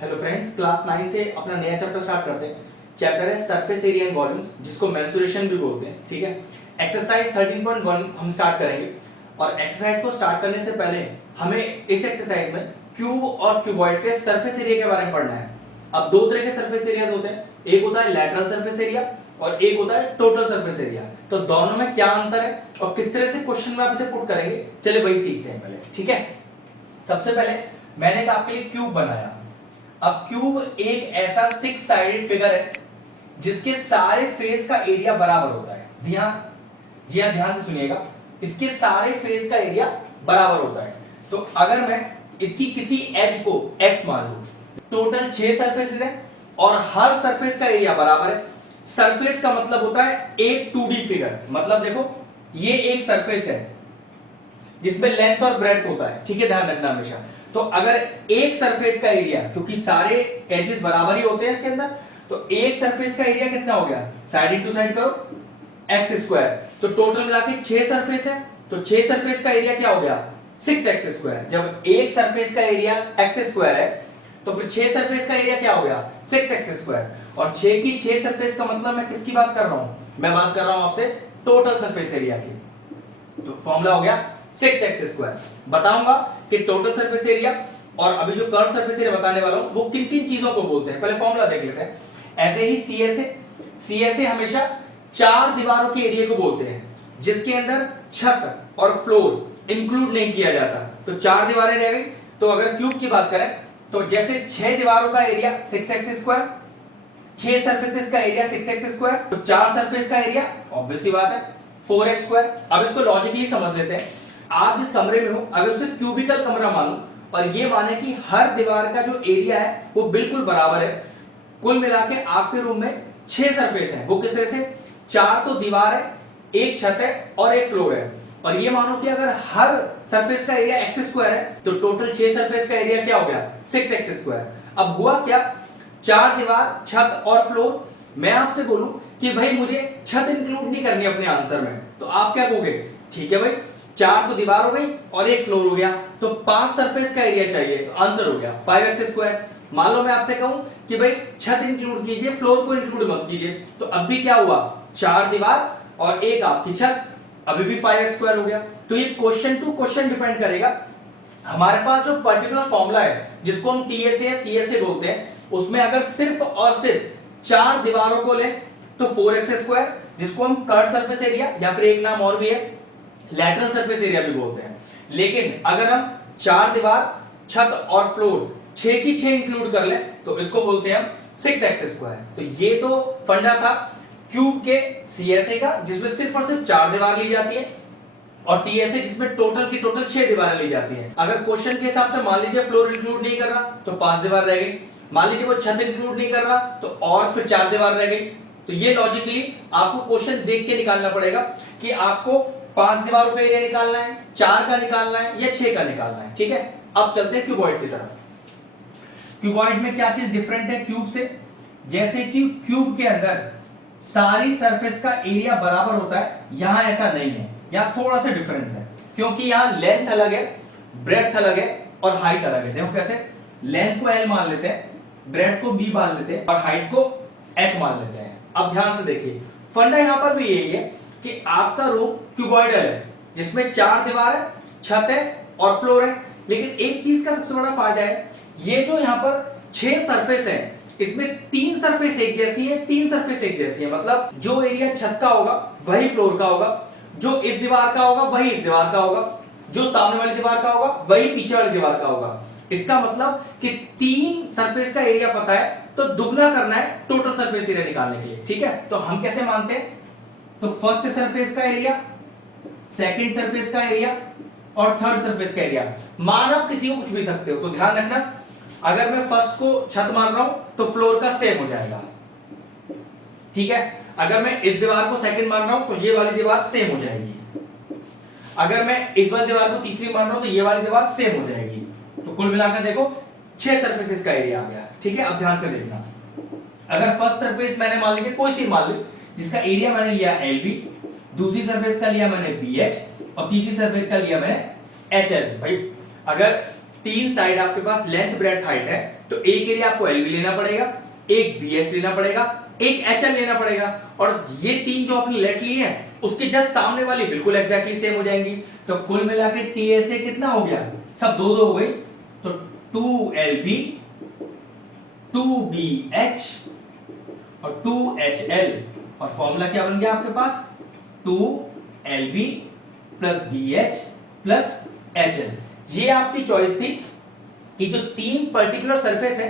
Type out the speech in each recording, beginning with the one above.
Hello friends, class 9 से अपना नया चैप्टर स्टार्ट करते हैं। चैप्टर है सरफेस एरिया एंड वॉल्यूम्स, जिसको मेंसुरेशन भी बोलते हैं। ठीक है, एक्सरसाइज 13.1 हम स्टार्ट करेंगे। और एक्सरसाइज को स्टार्ट करने से पहले हमें इस एक्सरसाइज में क्यूब और क्यूबॉइड के सरफेस एरिया के बारे में पढ़ना है। अब दो तरह के सरफेस एरियाज होते हैं, एक होता है लैटरल सरफेस एरिया और एक होता है टोटल सरफेस एरिया। तो दोनों में क्या अंतर है और किस तरह से क्वेश्चन में आप इसे पुट करेंगे, चलिए वही सीखते हैं पहले। ठीक है, सबसे पहले मैंने आपके लिए क्यूब बनाया। अब क्यूब एक ऐसा 6 साइडेड फिगर है जिसके सारे फेस का एरिया बराबर होता है। ध्यान से सुनिएगा, इसके सारे फेस का एरिया बराबर होता है। तो अगर मैं इसकी किसी एज को x मान लूं, टोटल 6 सरफेसेस हैं और हर सरफेस का एरिया बराबर है। सरफेस का मतलब होता है एक 2D फिगर। मतलब देखो, ये एक सरफेस है जिसमें लेंथ और ब्रेड्थ होता है। ठीक है, ध्यान रखना हमेशा। तो अगर एक सरफेस का एरिया, क्योंकि सारे एजेस बराबर ही होते हैं इसके अंदर, तो एक सरफेस का एरिया कितना हो गया, साइड इंटू साइड करो एक्स स्क्वायर। तो टोटल मिला के 6 सरफेस है, तो 6 सरफेस का एरिया क्या हो गया, 6x स्क्वायर। जब एक सरफेस का एरिया x स्क्वायर है तो फिर 6 सरफेस का एरिया क्या हो गया, 6x स्क्वायर। और 6 की 6 सरफेस का मतलब मैं किसकी बात कर रहा हूं, मैं बात कर रहा हूं आपसे टोटल सरफेस एरिया की। तो फॉर्मूला हो गया 6x स्क्वायर। बताऊंगा कि टोटल सरफेस एरिया और अभी जो कर्व सरफेस एरिया बताने वाला हूं वो किन किन चीजों को बोलते हैं, पहले फॉर्मूला देख लेते हैं। ऐसे ही सीएसए हमेशा 4 दीवारों के एरिया को बोलते हैं जिसके अंदर छत और फ्लोर इंक्लूड नहीं किया जाता। तो 4 दीवारें रह गई। तो अगर क्यूब की बात करें तो जैसे 6 दीवारों का एरिया 6x स्क्वायर, 6 सरफेसेस का एरिया 6x स्क्वायर, तो 4 सरफेस का एरिया ऑब्वियस सी बात है 4x स्क्वायर। अब इसको लॉजिकली समझ लेते हैं। आप जिस कमरे में हो, अगर उसे क्यूबिकल कमरा मानो और ये माने कि हर दीवार का जो एरिया है वो बिल्कुल बराबर है, कुल मिला के आपके रूम में 6 सरफेस है। वो किस तरह से, 4 तो दीवार है, एक छत है और एक फ्लोर है। और ये मानो कि अगर हर सरफेस का एरिया x स्क्वायर है तो टोटल 6 सरफेस का एरिया क्या हो गया, 6x स्क्वायर। अब हुआ क्या, 4 दीवार, छत और फ्लोर। मैं आपसे बोलूं कि भाई मुझे छत इंक्लूड नहीं करनी अपने आंसर में, तो आप क्या कहोगे, ठीक है भाई 4 तो दीवार हो गई और एक फ्लोर हो गया, तो 5 सरफेस का एरिया चाहिए। तो आंसर हो गया 5x स्क्वायर। मान लो मैं आपसे कहूं कि भाई छत इंक्लूड कीजिए, फ्लोर को इंक्लूड मत कीजिए, तो अब भी क्या हुआ, 4 दीवार और एक आपकी छत, अभी भी 5x स्क्वायर हो गया। तो ये क्वेश्चन टू क्वेश्चन डिपेंड करेगा। हमारे पास जो पर्टिकुलर फॉर्मूला है जिसको हम टीएसए या सीएसए बोलते हैं, उसमें अगर सिर्फ और सिर्फ 4 दीवारों को लें तो 4x स्क्वायर, जिसको हम कर्व सरफेस एरिया या फिर एक नाम और भी है लैटरल सरफेस एरिया भी बोलते हैं। लेकिन अगर हम 4 दीवार, छत और फ्लोर 6 की 6 इंक्लूड कर लें तो इसको बोलते हैं हम 6x स्क्वायर। तो ये तो फंडा था क्यूब के सीएसए का, जिसमें सिर्फ और सिर्फ 4 दीवार ली जाती है, और टीएसए जिसमें टोटल की टोटल 6 दीवारें ली जाती हैं। अगर क्वेश्चन के हिसाब से मान लीजिए फ्लोर इंक्लूड नहीं कर रहा तो 5 दीवार रह गई, मान लीजिए वो छत इंक्लूड नहीं कर रहा तो और फिर 4 दीवार रह गई। तो ये लॉजिकली आपको क्वेश्चन देख के निकालना पड़ेगा कि आपको 5 दीवारों का एरिया निकालना है, 4 का निकालना है या 6 का निकालना है। ठीक है, अब चलते हैं क्यूबॉइड की तरफ। क्यूबॉइड में क्या चीज डिफरेंट है क्यूब से, जैसे कि क्यूब के अंदर सारी सरफेस का एरिया बराबर होता है, यहां ऐसा नहीं है, यहां थोड़ा सा डिफरेंस है, क्योंकि यहां लेंथ अलग है, ब्रेड्थ अलग है और हाइट अलग है। देखो कैसे, लेंथ को L मान लेते हैं, ब्रेड्थ को B मान लेते हैं और हाइट को H मान लेते हैं। अब ध्यान से देखिए, फंडा यहां पर भी यही है कि आपका रूम क्यूबॉइडल है जिसमें 4 दीवार है, छत है और फ्लोर है। लेकिन एक चीज का सबसे बड़ा फायदा है, ये जो यहां पर 6 सरफेस है इसमें 3 सरफेस एक जैसी है, 3 सरफेस एक जैसी है। मतलब जो एरिया छत का होगा वही फ्लोर का होगा, जो इस दीवार का होगा वही इस दीवार का होगा, जो सामने वाली दीवार का होगा वही पीछे वाली दीवार का होगा। इसका मतलब कि 3 सरफेस का एरिया पता है तो दुगना करना है टोटल सरफेस एरिया निकालने के लिए। ठीक है, तो हम कैसे मानते हैं, तो फर्स्ट सरफेस का एरिया, सेकंड सरफेस का एरिया और थर्ड सरफेस का एरिया, मान आप किसी को कुछ भी सकते हो। तो ध्यान रखना, अगर मैं फर्स्ट को छत मान रहा हूं तो फ्लोर का सेम हो जाएगा। ठीक है, अगर मैं इस दीवार को सेकंड मान रहा हूं तो ये वाली दीवार सेम हो जाएगी। अगर मैं इस वाली दीवार को तीसरी मान रहा हूं तो ये वाली दीवार सेम हो जाएगी। तो कुल मिलाकर देखो 6 सरफेसेस का एरिया आ गया। ठीक है, अब ध्यान से देखना, अगर फर्स्ट सरफेस मैंने मान ली कोई सी मान ली जिसका एरिया मैंने लिया LB, दूसरी सरफेस का लिया मैंने BH और तीसरी सरफेस का लिया मैंने HL। भाई अगर तीन साइड आपके पास लेंथ ब्रेड्थ हाइट है, तो एक एरिया आपको एलबी लेना पड़ेगा, एक बीएच लेना पड़ेगा, एक एचएल लेना पड़ेगा, और ये तीन जो आपने लेट ली है उसके जस्ट सामने वाली बिल्कुल एग्जैक्टली सेम हो जाएंगी। तो कुल मिला के टीएसए कितना हो गया, सब दो दो हो गई, तो 2LB 2BH और 2HL, और फॉर्मूला क्या बन गया आपके पास 2LB plus BH plus HL। ये आपकी चॉइस थी कि जो तीन पर्टिकुलर सरफेस है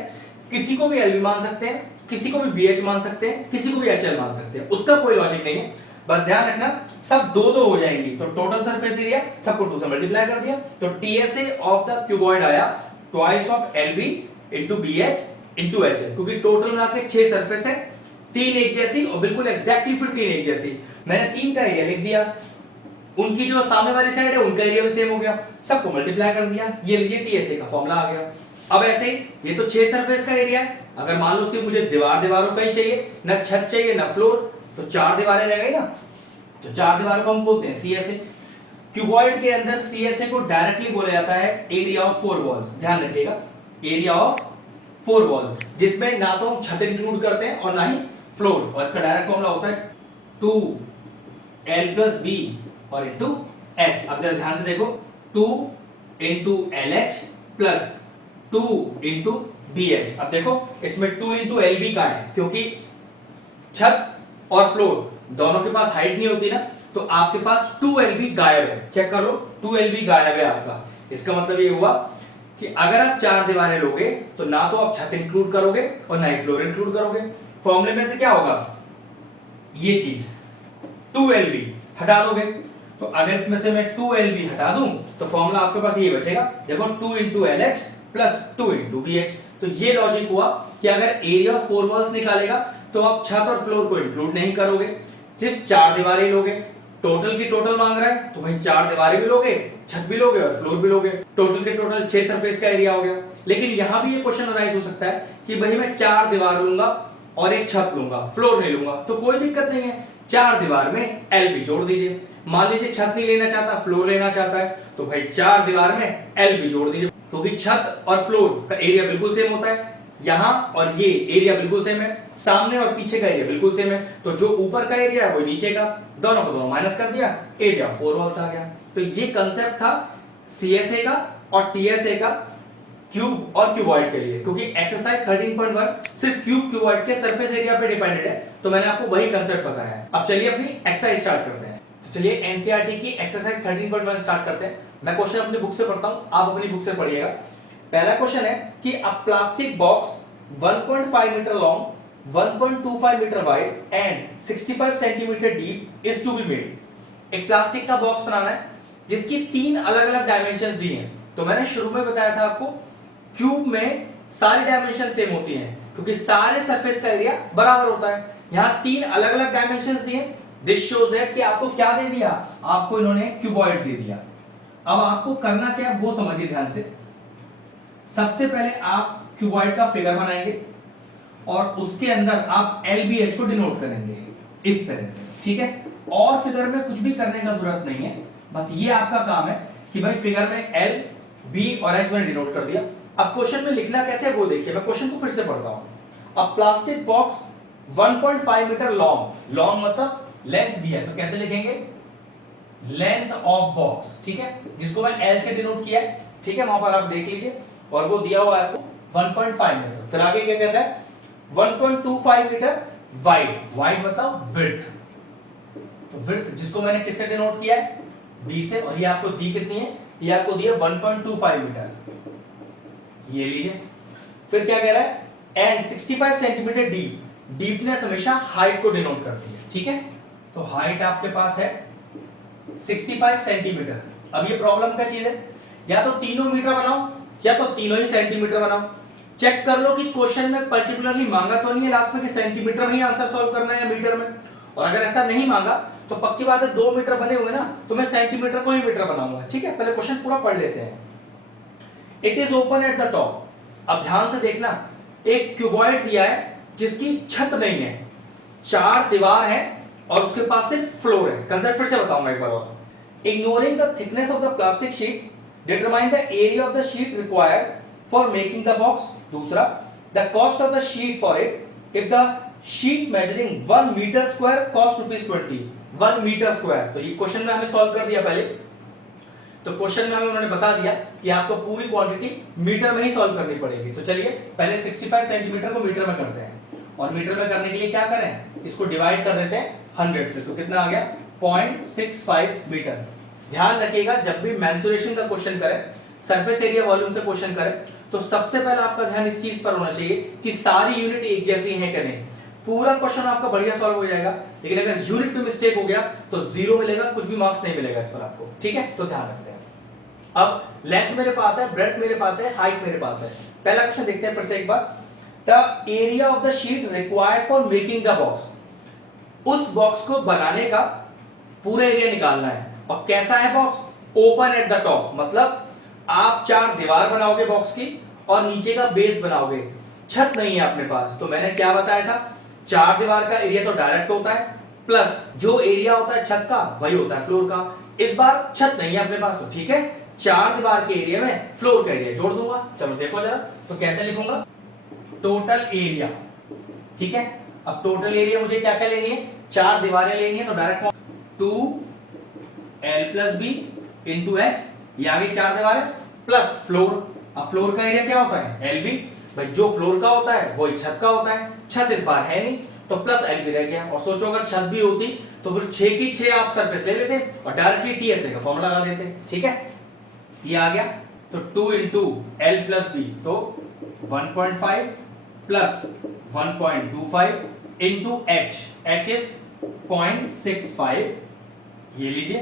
किसी को भी LB मान सकते हैं, किसी को भी BH मान सकते हैं, किसी को भी HL मान सकते हैं, उसका कोई लॉजिक नहीं है। बस ध्यान रखना सब दो दो हो जाएंगी, तो टोटल सरफेस एरिया सबको 2 से मल्टीप्लाई कर दिया, तो TSA ऑफ द क्यूबॉइड आया twice of LB into BH into HL, क्योंकि टोटल मिला के 6 सरफेस है, तीन एक जैसी और बिल्कुल एग्जैक्टली फिर तीन एक जैसी। मैंने तीन का एरिया लिख दिया, उनकी जो सामने वाली साइड है उनका एरिया भी सेम हो गया, सबको मल्टीप्लाई कर दिया, ये लीजिए टीएसए का फॉर्मूला आ गया। अब ऐसे ही ये तो 6 सरफेस का एरिया है, अगर मान लो सिर्फ मुझे दीवारों का ही चाहिए, ना छत चाहिए ना फ्लोर, तो 4 दीवारें रह गई ना, तो 4 दीवारों को हम बोलते हैं सीएसए। क्यूबॉइड के अंदर सीएसए को डायरेक्टली बोला जाता है एरिया ऑफ 4 वॉल्स, ध्यान रखिएगा, एरिया ऑफ 4 वॉल्स, जिसमें ना तो हम छत इंक्लूड करते हैं और ना ही फ्लोर, और इसका डायरेक्ट फॉर्मूला होता है 2L प्लस बी और इंटू एच। अब जरा ध्यान से देखो, 2 into LH plus 2 into BH। अब देखो इसमें 2 इंटू LB का है, क्योंकि छत और फ्लोर दोनों के पास हाइट नहीं होती ना, तो आपके पास 2LB गायब है, चेक कर लो 2LB गायब है आपका। इसका मतलब ये हुआ कि अगर आप 4 दीवारें लोगे तो ना तो आप छत इंक्लूड करोगे और ना ही फ्लोर इंक्लूड करोगे। फॉर्मूले में से क्या होगा, ये चीज 2LB हटा दोगे, तो अगर इसमें से मैं 2LB हटा दूं तो फॉर्मूला आपके पास ये बचेगा, देखो 2 into LH plus 2 into BH। तो ये लॉजिक हुआ कि अगर एरिया ऑफ 4 वॉल्स निकालेगा तो आप छत और फ्लोर को इंक्लूड नहीं करोगे, सिर्फ 4 दीवारें लोगे। टोटल की टोटल मांग रहा है तो भाई 4 दीवारें भी लोगे, छत भी लोगे और फ्लोर भी लोगे, टोटल के टोटल 6 सरफेस का एरिया हो गया। लेकिन यहां भी ये क्वेश्चन राइज हो सकता है कि भाई मैं 4 दीवार लूंगा और एक छत लूंगा, फ्लोर नहीं लूंगा, तो कोई दिक्कत नहीं है, 4 दीवार में LB जोड़ दीजिए। मान लीजिए छत नहीं लेना चाहता, फ्लोर लेना चाहता है, तो भाई 4 दीवार में LB जोड़ दीजिए, क्योंकि छत और फ्लोर का एरिया बिल्कुल सेम होता है, यहां और ये एरिया बिल्कुल सेम है, सामने और पीछे का एरिया बिल्कुल सेम है, तो जो ऊपर का एरिया है वो नीचे का, दोनों को दोनों माइनस कर दिया, एरिया 4 वॉल्स आ गया। तो ये कंसेप्ट था सीएसए का और टीएसए का क्यूब और क्यूबॉइड के लिए, क्योंकि एक्सरसाइज 13.1 सिर्फ क्यूब क्यूबॉइड के सरफेस एरिया पे डिपेंडेड है, तो मैंने आपको वही कंसेप्ट बताया है। अब चलिए अपनी एक्सरसाइज स्टार्ट करते हैं। तो चलिए एनसीईआरटी की एक्सरसाइज 13.1 स्टार्ट करते हैं। मैं क्वेश्चन अपनी बुक से पढ़ता हूं, आप अपनी बुक से पढ़िएगा। पहला क्वेश्चन है कि a plastic box 1.5 meter long, 1.25 meter wide and 65 centimeter deep is to be made. एक प्लास्टिक का बॉक्स बनाना है जिसकी 3 अलग-अलग डायमेंशंस दी हैं। तो मैंने शुरू में बताया था आपको, क्यूब में सारी डायमेंशन सेम होती हैं, क्योंकि सारे सरफेस का एरिया बराबर होता है। यहां 3 अलग-अलग डायमेंशंस दिए, दिस शोज दैट कि आपको क्या दे दिया, आपको इन्होंने क्यूबॉइड दे दिया। अब आपको करना क्या है वो समझिए ध्यान से। सबसे पहले आप क्यूबॉइड का फिगर बनाएंगे और उसके अंदर आप LBH को डिनोट करेंगे इस तरह से, ठीक है। और फिगर में कुछ भी करने का जरूरत नहीं है, बस ये आपका काम है कि भाई फिगर में L, B और H मैंने डिनोट कर दिया। अब क्वेश्चन में लिखना कैसे है वो देखिए, मैं क्वेश्चन को फिर से पढ़ता हूं। अब plastic box 1.5 meter long, long मतलब लेंथ दिया है, तो कैसे लिखेंगे, लेंथ ऑफ बॉक्स, ठीक है, जिसको मैं L से डिनोट किया है, ठीक है, वहां पर आप देख लीजिए, और वो दिया हुआ है आपको 1.5 मीटर। फिर आगे क्या कहता है, 1.25 मीटर वाइड, वाइड मतलब विड्थ, तो विड्थ जिसको मैंने किससे डिनोट किया है, B से, और ये आपको दी कितनी है, ये आपको दी है 1.25 मीटर, ये लीजिए। फिर क्या कह रहा है, एंड 65 सेंटीमीटर डीप, डीपनेस हमेशा हाइट को डिनोट करती है, ठीक है, तो हाइट आपके पास है 65 सेंटीमीटर। अब ये प्रॉब्लम का चीज है, या तो तीनों मीटर बनाओ या तो तीनों ही सेंटीमीटर बनाओ। चेक कर लो कि क्वेश्चन में पर्टिकुलरली मांगा तो नहीं है लास्ट में कि सेंटीमीटर में ही आंसर सॉल्व करना है या मीटर में, और अगर ऐसा नहीं मांगा तो पक्की बात है 2 मीटर बने हुए ना, तो मैं सेंटीमीटर को ही मीटर बनाऊंगा, ठीक है। पहले क्वेश्चन पूरा पढ़ लेते हैं। It is open at the top. अब ध्यान से देखना, एक क्यूबॉइड दिया है जिसकी छत नहीं है, 4 दीवार है और उसके पास सिर्फ फ्लोर है। कंसेप्ट फिर से बताऊंगा एक बार और। Ignoring the thickness of the plastic sheet, determine the area of the sheet required for making the box. दूसरा, the cost of the sheet for it if the sheet measuring 1 metre square cost ₹20। 1 metre square, तो ये question में हमें solve कर दिया पहले। तो question में हमें उन्होंने बता दिया कि आपको पूरी क्वांटिटी मीटर में ही सॉल्व करनी पड़ेगी। तो चलिए पहले 65 सेंटीमीटर को मीटर में करते हैं, और मीटर में करने के लिए क्या करें, इसको डिवाइड कर देते हैं 100 से, तो कितना आ गया 0.65 मीटर। ध्यान रखिएगा जब भी मेंसुरेशन का क्वेश्चन करें, सरफेस एरिया वॉल्यूम से क्वेश्चन करें, तो सबसे पहले आपका ध्यान इस चीज पर होना चाहिए कि सारी यूनिट एक जैसी हैं कि नहीं। पूरा क्वेश्चन आपका बढ़िया सॉल्व हो जाएगा, लेकिन अगर यूनिट में मिस्टेक हो गया तो 0 मिलेगा, कुछ भी मार्क्स नहीं मिलेगा इस पर आपको, ठीक है। तो ध्यान रखते हैं। अब लेंथ मेरे पास है, ब्रेड्थ मेरे पास है, हाइट मेरे पास है। पहला क्वेश्चन देखते हैं फिर से एक बार। The area of the sheet required for making the box, उस बॉक्स को बनाने का पूरा एरिया निकालना है। और कैसा है box, open at the top, मतलब आप 4 दीवार बनाओगे बॉक्स की और नीचे का बेस बनाओगे, छत नहीं है अपने पास। तो मैंने क्या बताया था, 4 दीवार का एरिया तो डायरेक्ट होता है, प्लस जो एरिया होता है छत का वही होता है फ्लोर का। इस बार छत नहीं है अपने पास, तो ठीक है 4 दीवार के एरिया में फ्लोर का एरिया जोड़ दूंगा। चलो देखो जरा, तो कैसे लिखूंगा, टोटल एरिया, ठीक है। अब टोटल एरिया मुझे क्या क्या लेनी है, 4 दीवारें लेनी है, तो डायरेक्ट 2l + b * h, ये आगे 4 दीवारें प्लस फ्लोर। अब फ्लोर का एरिया क्या होता है, lb, भाई जो फ्लोर का होता है वही छत का होता है, छत इस बार है नहीं तो प्लस lb रह गया। और सोचो अगर छत भी होती तो फिर 6 की 6 आप सरफेस ले लेते और डायरेक्टली TSA का फॉर्मूला लगा देते, ठीक है। ये आ गया, तो 2 * l + b, तो 1.5 + 1.25 * h, h इज 0.65, ये लीजिए,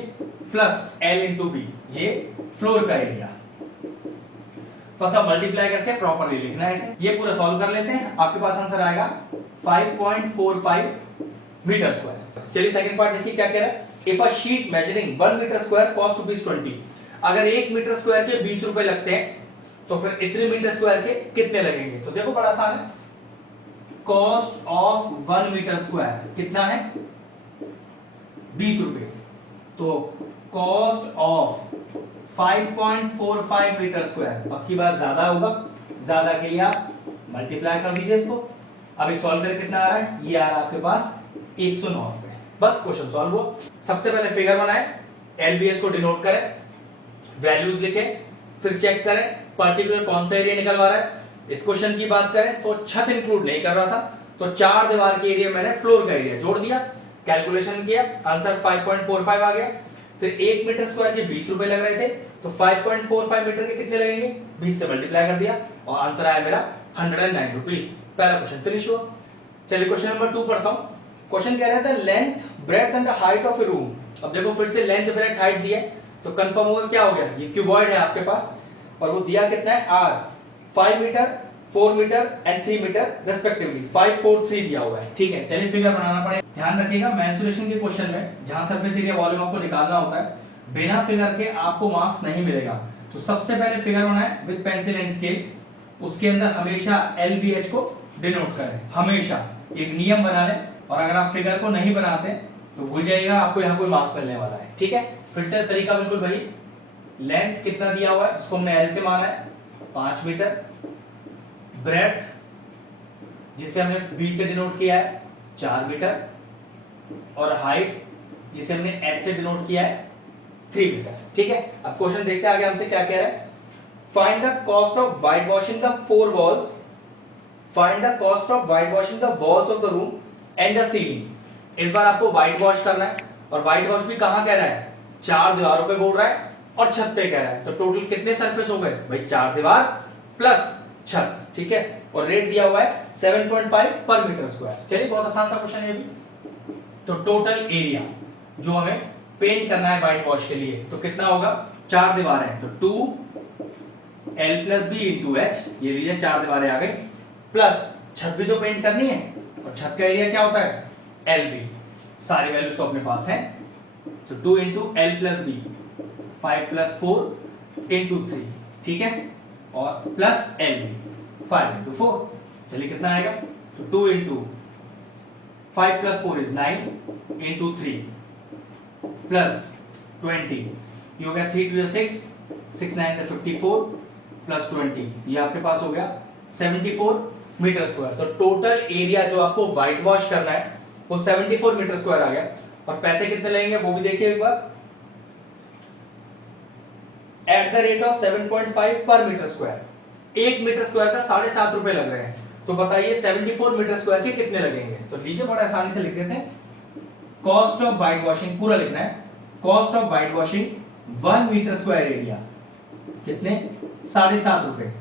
प्लस l * b, ये फ्लोर का एरिया। बस अब मल्टीप्लाई करके प्रॉपर्ली लिखना है इसे। ये पूरा सॉल्व कर लेते हैं, आपके पास आंसर आएगा 5.45 मीटर स्क्वायर। चलिए सेकंड पार्ट देखिए क्या कह रहा है। If a sheet measuring 1 metre square cost ₹20, अगर 1 मीटर स्क्वायर के 20 रुपए लगते हैं तो फिर इतने मीटर स्क्वायर के कितने लगेंगे। तो देखो बड़ा आसान है, कॉस्ट ऑफ 1 मीटर स्क्वायर कितना है 20 रुपए, तो कॉस्ट ऑफ 5.45 मीटर स्क्वायर, पक्की बात ज्यादा होगा, ज्यादा के लिए आप मल्टीप्लाई कर दीजिए इसको। अभी सॉल्व करके कितना आ रहा है, ये आ रहा है आपके पास 109 रुपए। बस क्वेश्चन सॉल्व हुआ। सबसे पहले फिगर बनाए, LBS को डिनोट करें, वैल्यूज लिखें, फिर चेक करें पर्टिकुलर कौन सा एरिया निकलवा रहा है। इस क्वेश्चन की बात करें तो छत इंक्लूड नहीं कर रहा था, तो 4 दीवार के एरिया मैंने फ्लोर का एरिया जोड़ दिया, कैलकुलेशन किया, आंसर 5.45 आ गया। फिर 1 मीटर स्क्वायर के 20 रुपए लग रहे थे, तो 5.45 मीटर के कितने लगेंगे, 20 से मल्टीप्लाई कर दिया और आंसर आया मेरा 109 रुपीस। पहला क्वेश्चन फिनिश हुआ। चलिए क्वेश्चन नंबर 2 पढ़ता हूं। क्वेश्चन कह रहा था length, breadth and the height of A room. अब देखो फिर से लेंथ, ब्रेड्थ, हाइट दिया, तो कंफर्म होगा क्या हो गया, ये क्यूबॉइड है आपके पास और वो दिया कितना है r, 5 meter, 4 meter and 3 meter respectively, 5, 4, 3 दिया हुआ है, ठीक है। चलिए फिगर बनाना पड़ेगा। ध्यान रखिएगा मेंसुरेशन के क्वेश्चन में जहां सरफेस एरिया वॉल्यूम आपको निकालना होता है, बिना फिगर के आपको मार्क्स नहीं मिलेगा। तो सबसे पहले फिगर बनाए विद पेंसिल एंड स्केल, उसके अंदर हमेशा LBH को डिनोट करें, हमेशा एक नियम बना लें। और अगर आप फिगर को नहीं बनाते तो भूल जाइएगा, आपको यहाँ कोई मार्क्स मिलने वाला है, ठीक है। फिर से तरीका बिल्कुल वही, लेंथ कितना दिया हुआ है जिसको हमने L से माना है 5 मीटर, ब्रेड्थ जिसे हमने B से डिनोट किया है 4 मीटर, और हाइट जिसे हमने H से डिनोट किया है 3 मीटर, ठीक है। अब क्वेश्चन देखते हैं आगे हमसे क्या कह रहा है। Find the cost of white washing the 4 walls, find the cost of white washing the walls of the room and the ceiling. इस बार आपको व्हाइट वॉश करना है, और व्हाइट वॉश भी कहां कह रहा है, 4 दीवारों पे बोल रहा है और छत पे कह रहा है। तो टोटल कितने सरफेस हो गए भाई, 4 दीवार प्लस छत, ठीक है। और रेट दिया हुआ है 7.5 पर मीटर स्क्वायर। चलिए बहुत आसान सा क्वेश्चन है ये भी। तो टोटल एरिया जो हमें पेंट करना है व्हाइट वॉश के लिए, तो कितना होगा, 4 दीवारें हैं, तो 2l + b * h, ये लीजिए 4 दीवारें आ गई, प्लस छत भी तो पेंट करनी है, और छत का एरिया क्या होता है LB, सारी वैल्यूज तो अपने पास हैं। तो 2 * l + b, 5 + 4 * 3, ठीक है, और प्लस LB, 5 * 4। चलिए कितना आएगा, तो 2 * 5 + 4 is 9 * 3 प्लस 20, ये हो गया 3 * 2 = 6, 6 9 54 प्लस 20, ये आपके पास हो गया 74 मीटर स्क्वायर। तो टोटल एरिया जो आपको व्हाइट वॉश करना है वो 74 मीटर स्क्वायर आ गया। और पैसे कितने लगेंगे वो भी देखिए एक बार, एट द रेट ऑफ 7.5 पर मीटर स्क्वायर। 1 मीटर स्क्वायर का 7.5 रुपए लग रहे हैं, तो बताइए 74 मीटर स्क्वायर के कितने लगेंगे। तो लीजिए बड़ा आसानी से लिख देते हैं, कॉस्ट ऑफ व्हाइट वॉशिंग पूरा लिखना है, cost of white washing 1 metre square area कितने 7.5 रुपए।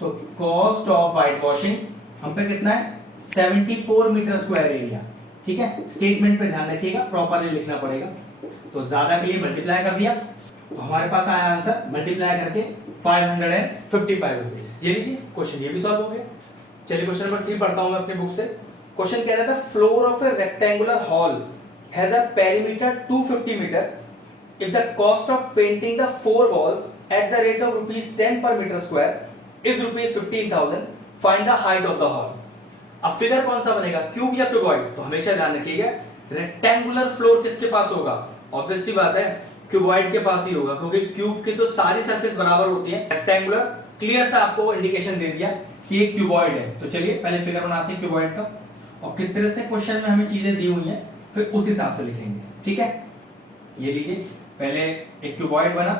तो कॉस्ट ऑफ व्हाइट वॉशिंग हम पे कितना है 74 मीटर स्क्वायर एरिया। ठीक है, स्टेटमेंट पे ध्यान रखिएगा, प्रॉपरली लिखना पड़ेगा। तो ज्यादा के लिए मल्टीप्लाई कर दिया, तो हमारे पास आया आंसर मल्टीप्लाई करके 555 रुपीस। ये लीजिए क्वेश्चन ये भी सॉल्व हो गया। चलिए क्वेश्चन नंबर 3 पढ़ता हूं मैं अपने बुक से। क्वेश्चन कह रहा था floor of a rectangular hall has a perimeter 250 meter if the cost of painting the 4 walls at the rate of rupees 10 per meter square is rupees 15,000, find the height of the hall। अब figure कौन सा बनेगा, cube या cuboid. तो हमेशा ध्यान रखिएगा rectangular floor किसके पास होगा, ऑब्वियस सी बात है क्यूबॉइड के पास ही होगा, क्योंकि क्यूब की तो सारी सरफेस बराबर होती है। रेक्टेंगुलर क्लियर सा आपको इंडिकेशन दे दिया कि ये क्यूबॉइड है। तो चलिए पहले फिगर बनाते हैं क्यूबॉइड का, और किस तरह से क्वेश्चन में हमें चीजें दी हुई हैं फिर उस हिसाब से लिखेंगे। ठीक है, ये लीजिए पहले एक क्यूबॉइड बना,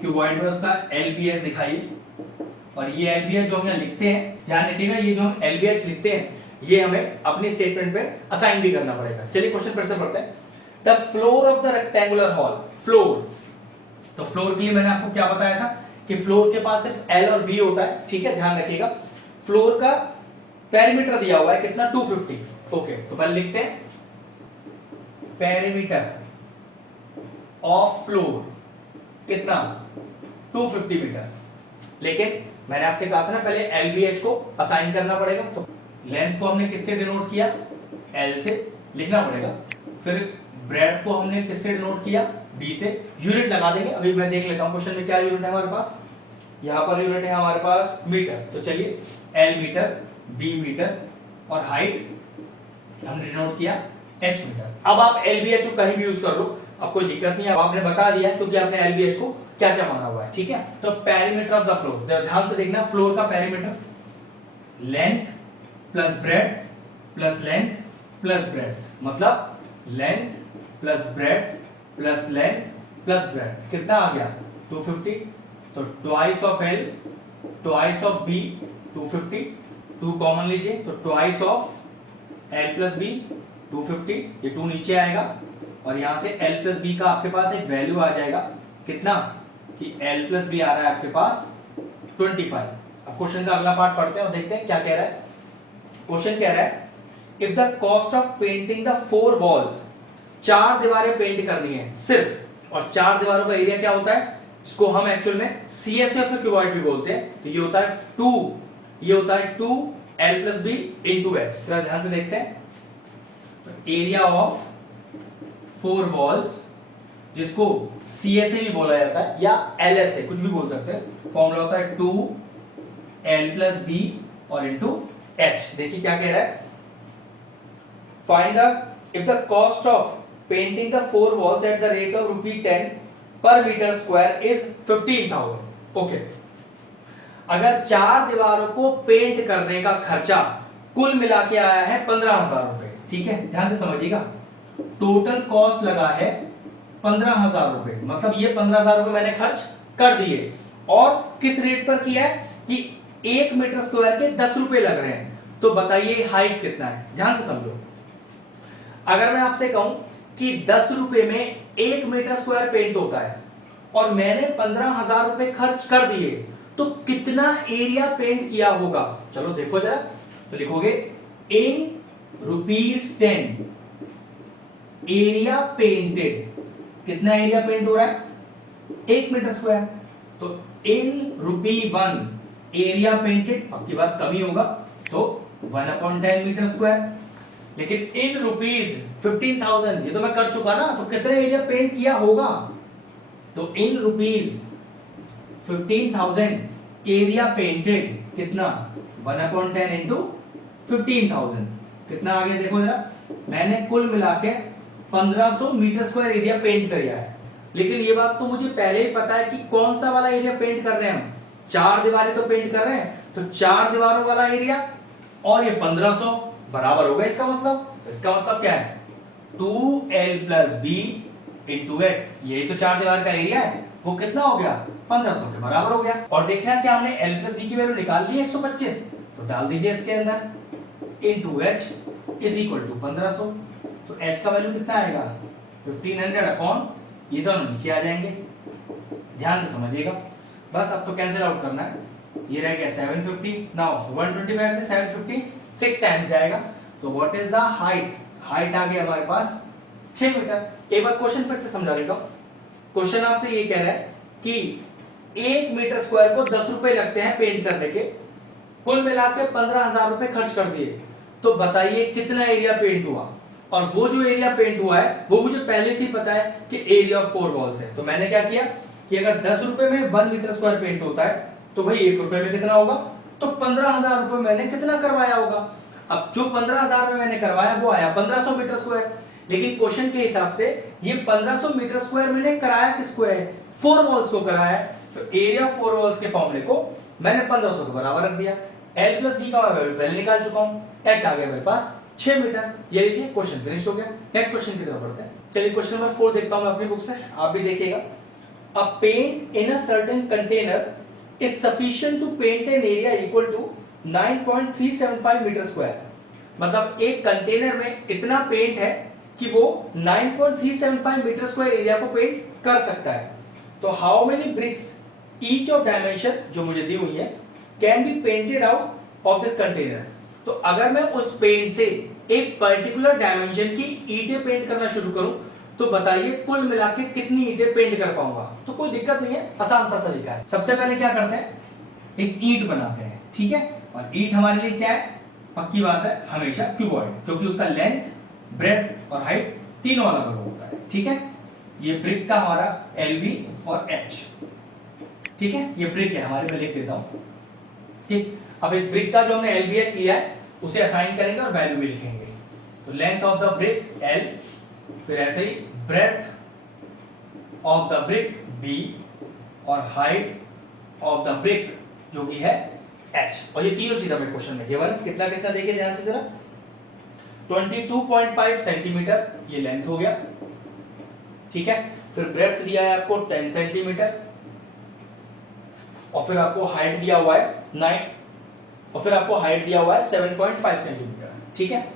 क्यूबॉइड में उसका एलबीएच दिखाइए, और ये एलबीएच जो हम यहाँ लिखते हैं ध्यान रखिएगा, ये जो हम एलबीएच लिखते हैं ये हमें अपनी स्टेटमेंट पे असाइन भी करना पड़ेगा। चलिए क्वेश्चन फिर से पढ़ते हैं। The floor of the rectangular hall, floor, तो फ्लोर के लिए मैंने आपको क्या बताया था कि फ्लोर के पास सिर्फ एल और बी होता है। ठीक है, ध्यान रखिएगा। फ्लोर का पेरीमीटर दिया हुआ है कितना 250। ओके, तो पहले लिखते हैं पेरीमीटर ऑफ फ्लोर कितना 250 मीटर। लेकिन मैंने आपसे कहा था ना पहले एलबीएच को असाइन करना पड़ेगा, तो लेंथ को हमने किससे डिनोट किया, एल से लिखना पड़ेगा। फिर ब्रेड को हमने किससे डिनोट किया, बी से। यूनिट लगा देंगे, अभी मैं देख लेता हूं क्वेश्चन में क्या यूनिट है हमारे पास। यहां पर यूनिट है हमारे पास मीटर, तो चलिए एल मीटर, बी मीटर, और हाइट हमने डिनोट किया एच मीटर। अब आप एलबीएच को कहीं भी यूज कर लो, अब कोई दिक्कत नहीं है, आपने बता दिया क्योंकि आपने एलबीएच को क्या क्या माना हुआ है। ठीक है, तो पेरीमीटर ऑफ द फ्लोर, ध्यान से देखना, फ्लोर का perimeter length plus breadth plus length plus breadth, मतलब length plus breadth plus length plus breadth कितना आ गया 250। तो twice of L twice of B 250, 2 common लीजिए, तो twice of L plus B 250, ये 2 नीचे आएगा, और यहां से L प्लस बी का आपके पास एक वैल्यू आ जाएगा कितना कि L प्लस बी आ रहा है आपके पास 25। अब क्वेश्चन का अगला पार्ट पढ़ते हैं और देखते हैं क्या कह रहा है। क्वेश्चन कह रहा है if the cost of painting the 4 walls, 4 दीवारें पेंट करनी है सिर्फ, और 4 दीवारों का एरिया क्या होता है, इसको हम एक्चुअल में CSF क्यूबॉइड भी बोलते हैं। तो ये होता है 2, ये होता है 2 L plus B into H. थोड़ा ध्यान से देखते हैं, तो एरिया ऑफ 4 वॉल्स, जिसको CSA भी बोला जाता है या LSA कुछ भी बोल सकते हैं, फॉर्मूला होता है 2 L प्लस बी और इंटू एच। देखिए क्या कह रहा है, find the if the cost of painting the 4 walls at the rate of ₹10 पर मीटर स्क्वायर इज 15,000। ओके, अगर 4 दीवारों को पेंट करने का खर्चा कुल मिला के आया है 15,000 रुपए। ठीक है, ध्यान से समझिएगा, टोटल कॉस्ट लगा है 15,000 रुपए, मतलब ये 15,000 रुपए मैंने खर्च कर दिए, और किस रेट पर किया है कि 1 मीटर स्क्वायर के 10 रुपए लग रहे हैं। तो बताइए हाइट कितना है, ध्यान से समझो। अगर मैं आपसे कहूं कि 10 रुपए में 1 मीटर स्क्वायर पेंट होता है और मैंने 15,000 रुपए खर्च कर दिए, तो कितना एरिया पेंट किया होगा। चलो देखो जरा, तो लिखोगे इन ₹10 एरिया पेंटेड, कितना एरिया पेंट हो रहा है 1 मीटर स्क्वायर, तो इन ₹1 एरिया पेंटेड, आपकी बात कमी होगा तो 1/10 मीटर स्क्वायर। लेकिन इन ₹15,000 ये तो मैं कर चुका ना, तो कितना एरिया पेंट किया होगा, तो इन ₹15,000 एरिया पेंटेड कितना 1/10 इंटू 15,000 कितना आ गया। देखो जरा, मैंने कुल मिला के 1500 मीटर स्क्वायर एरिया पेंट किया है। लेकिन ये बात तो मुझे पहले ही पता है कि कौन सा वाला एरिया पेंट कर रहे हैं हम, 4 दीवारें तो पेंट कर रहे हैं, तो 4 दीवारों वाला एरिया और ये 1500 बराबर होगा इसका मतलब। तो इसका मतलब क्या है, 2l plus B into eight, यही तो 4 दीवार का एरिया है, वो कितना हो गया 1500 के बराबर हो गया। और देखना क्या हमने l प्लस बी की वैल्यू निकाल ली 125, तो डाल दीजिए इसके अंदर into H is equal to 1500। तो h का वैल्यू कितना आएगा 1500 अपॉन, ये दोनों नीचे आ जाएंगे, ध्यान से समझिएगा। बस अब तो कैंसिल आउट करना है, ये रह गया 750, नाउ 125 से 750 6 टाइम्स जाएगा, तो what is the height, height आ गया हमारे पास 6 मीटर। एक बार क्वेश्चन फिर से समझा देता हूं। क्वेश्चन आपसे ये कह रहा है कि 1 मीटर स्क्वायर को 10 रुपए लगते हैं पेंट करने के, कुल मिलाकर 15,000 रुपए खर्च कर दिए, तो बताइए कितना एरिया पेंट हुआ। और वो जो एरिया पेंट हुआ है वो मुझे पहले से ही पता है कि एरिया ऑफ 4 वॉल्स है, तो मैंने क्या किया कि अगर 10 रुपए में 1 मीटर स्क्वायर पेंट होता है तो भाई 1 रुपए में कितना होगा, तो 15,000 रुपए मैंने कितना करवाया होगा। अब जो 15,000 में मैंने करवाया वो आया 1500 मीटर स्क्वायर, लेकिन क्वेश्चन के हिसाब से ये 1500 मीटर स्क्वायर मैंने कराया किसको है, 4 वॉल्स को कराया है, तो एरिया ऑफ 4 वॉल्स के फॉर्मूले को मैंने 1500 के बराबर रख दिया। l प्लस b का मैं वैल्यू पहले निकाल चुका हूं, h आ गया मेरे पास 6 मीटर। ये लीजिए क्वेश्चन फिनिश हो गया। नेक्स्ट क्वेश्चन की तरफ बढ़ते हैं। चलिए क्वेश्चन नंबर 4 देखता हूं मैं अपनी बुक से, आप भी देखिएगा। A paint in a certain container is sufficient to paint an area equal to 9.375 metre square. मतलब एक कंटेनर में इतना पेंट है कि वो 9.375 मीटर स्क्वायर एरिया को पेंट कर सकता है। तो how many bricks each of dimension जो मुझे दी हुई है can be painted out of this container. तो अगर मैं उस पेंट से एक पर्टिकुलर डायमेंशन की ईंटें पेंट करना शुरू करूं तो बताइए कुल मिला के कितनी ईंटें पेंट कर पाऊंगा। तो कोई दिक्कत नहीं है, आसान सा तरीका है। सबसे पहले क्या करते हैं, एक ईंट बनाते हैं, ठीक है। और ईंट हमारे लिए क्या है, पक्की बात है हमेशा क्यूबॉइड, क्योंकि उसका लेंथ, ब्रेड्थ और हाइट तीनों अलग अलग होता है, ठीक है। ये ब्रिक का हमारा LB और H, ठीक है, ये ब्रिक है हमारे, मैं लिख देता हूं, ठीक। अब इस ब्रिक का जो हमने LBH लिया है उसे असाइन करेंगे और वैल्यू भी लिखेंगे। तो length of the brick L, फिर ऐसे ही breadth of the brick B और हाइट ऑफ द ब्रिक जो कि है H। और ये तीनों चीज हमें क्वेश्चन में केवल कितना कितना देखिए ध्यान से जरा, 22.5 सेंटीमीटर ये लेंथ हो गया, ठीक है। फिर ब्रेड्थ दिया है आपको 10 सेंटीमीटर और फिर आपको हाइट दिया हुआ है 9 और फिर आपको हाइट दिया हुआ है 7.5 सेंटीमीटर, ठीक है।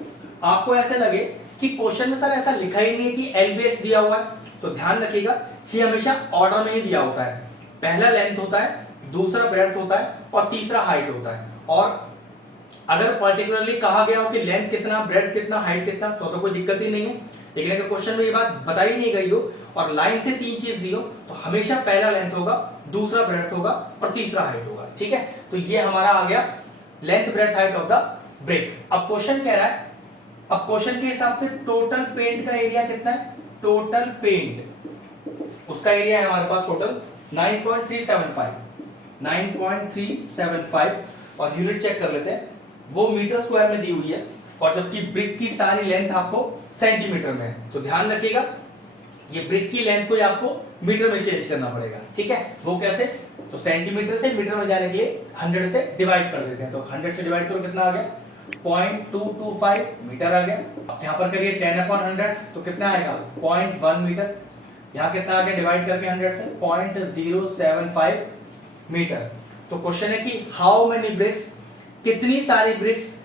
आपको ऐसे लगे कि क्वेश्चन में सर ऐसा लिखा ही नहीं है कि LBH दिया हुआ है, तो ध्यान रखिएगा कि हमेशा ऑर्डर में ही दिया होता है। पहला लेंथ होता है, दूसरा ब्रेड्थ होता है और तीसरा हाइट होता है। और अगर पर्टिकुलरली कहा गया हो कि लेंथ कितना, ब्रेड्थ कितना, हाइट कितना, तो कोई दिक्कत ही नहीं है। लेकिन अगर क्वेश्चन में ये बात बताई नहीं गई हो और लाइन से 3 चीज दी हो तो हमेशा पहला लेंथ होगा, दूसरा ब्रेड्थ होगा और तीसरा हाइट होगा, ठीक है। तो ये हमारा आ गया length, breadth, height of the brick. अब क्वेश्चन कह रहा है, अब क्वेश्चन के हिसाब से टोटल पेंट का एरिया कितना है, टोटल पेंट उसका एरिया है हमारे पास टोटल 9.375 और यूनिट चेक कर लेते हैं, वो मीटर स्क्वायर में दी हुई है और जबकि ब्रिक की सारी लेंथ आपको सेंटीमीटर में है। तो ध्यान रखिएगा ये ब्रिक की लेंथ को आपको मीटर में चेंज करना पड़ेगा, ठीक है। वो कैसे, तो सेंटीमीटर से मीटर में जाने के लिए 100 से डिवाइड कर देते हैं। तो 100 से डिवाइड करो कितना आ गया, 0.225 मीटर आ गया। अब यहाँ पर करिए 10/100 तो कितना आएगा 0.1 मीटर। यहाँ कितना आ गया डिवाइड करके 100 से 0.075 मीटर। तो क्वेश्चन है कि हाउ मेनी ब्रिक्स, कितनी सारी ब्रिक्स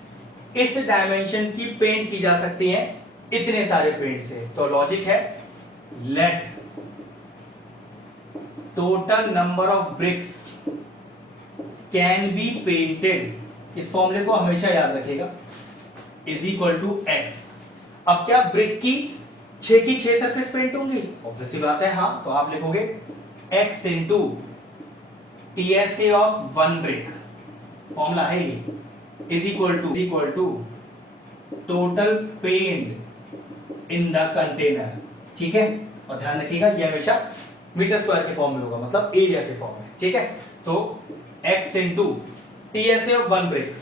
इस डायमेंशन की पेंट की जा सकती हैं इतने सारे पेंट से। तो लॉजिक है let total number of BRICS can be painted, इस फॉर्मूले को हमेशा याद रखिएगा, इज इक्वल टू x। अब क्या ब्रिक की 6 की 6 सरफेस पेंट होंगी, ऑब्वियसली बात है हाँ। तो आप लिखोगे x into TSA of 1 brick, formula है ये, is equal to total paint in the container, ठीक है। और ध्यान रखिएगा ये हमेशा मीटर स्क्वायर के फॉर्म में होगा, मतलब एरिया के फॉर्म में, ठीक है। तो x into TSA of 1 brick,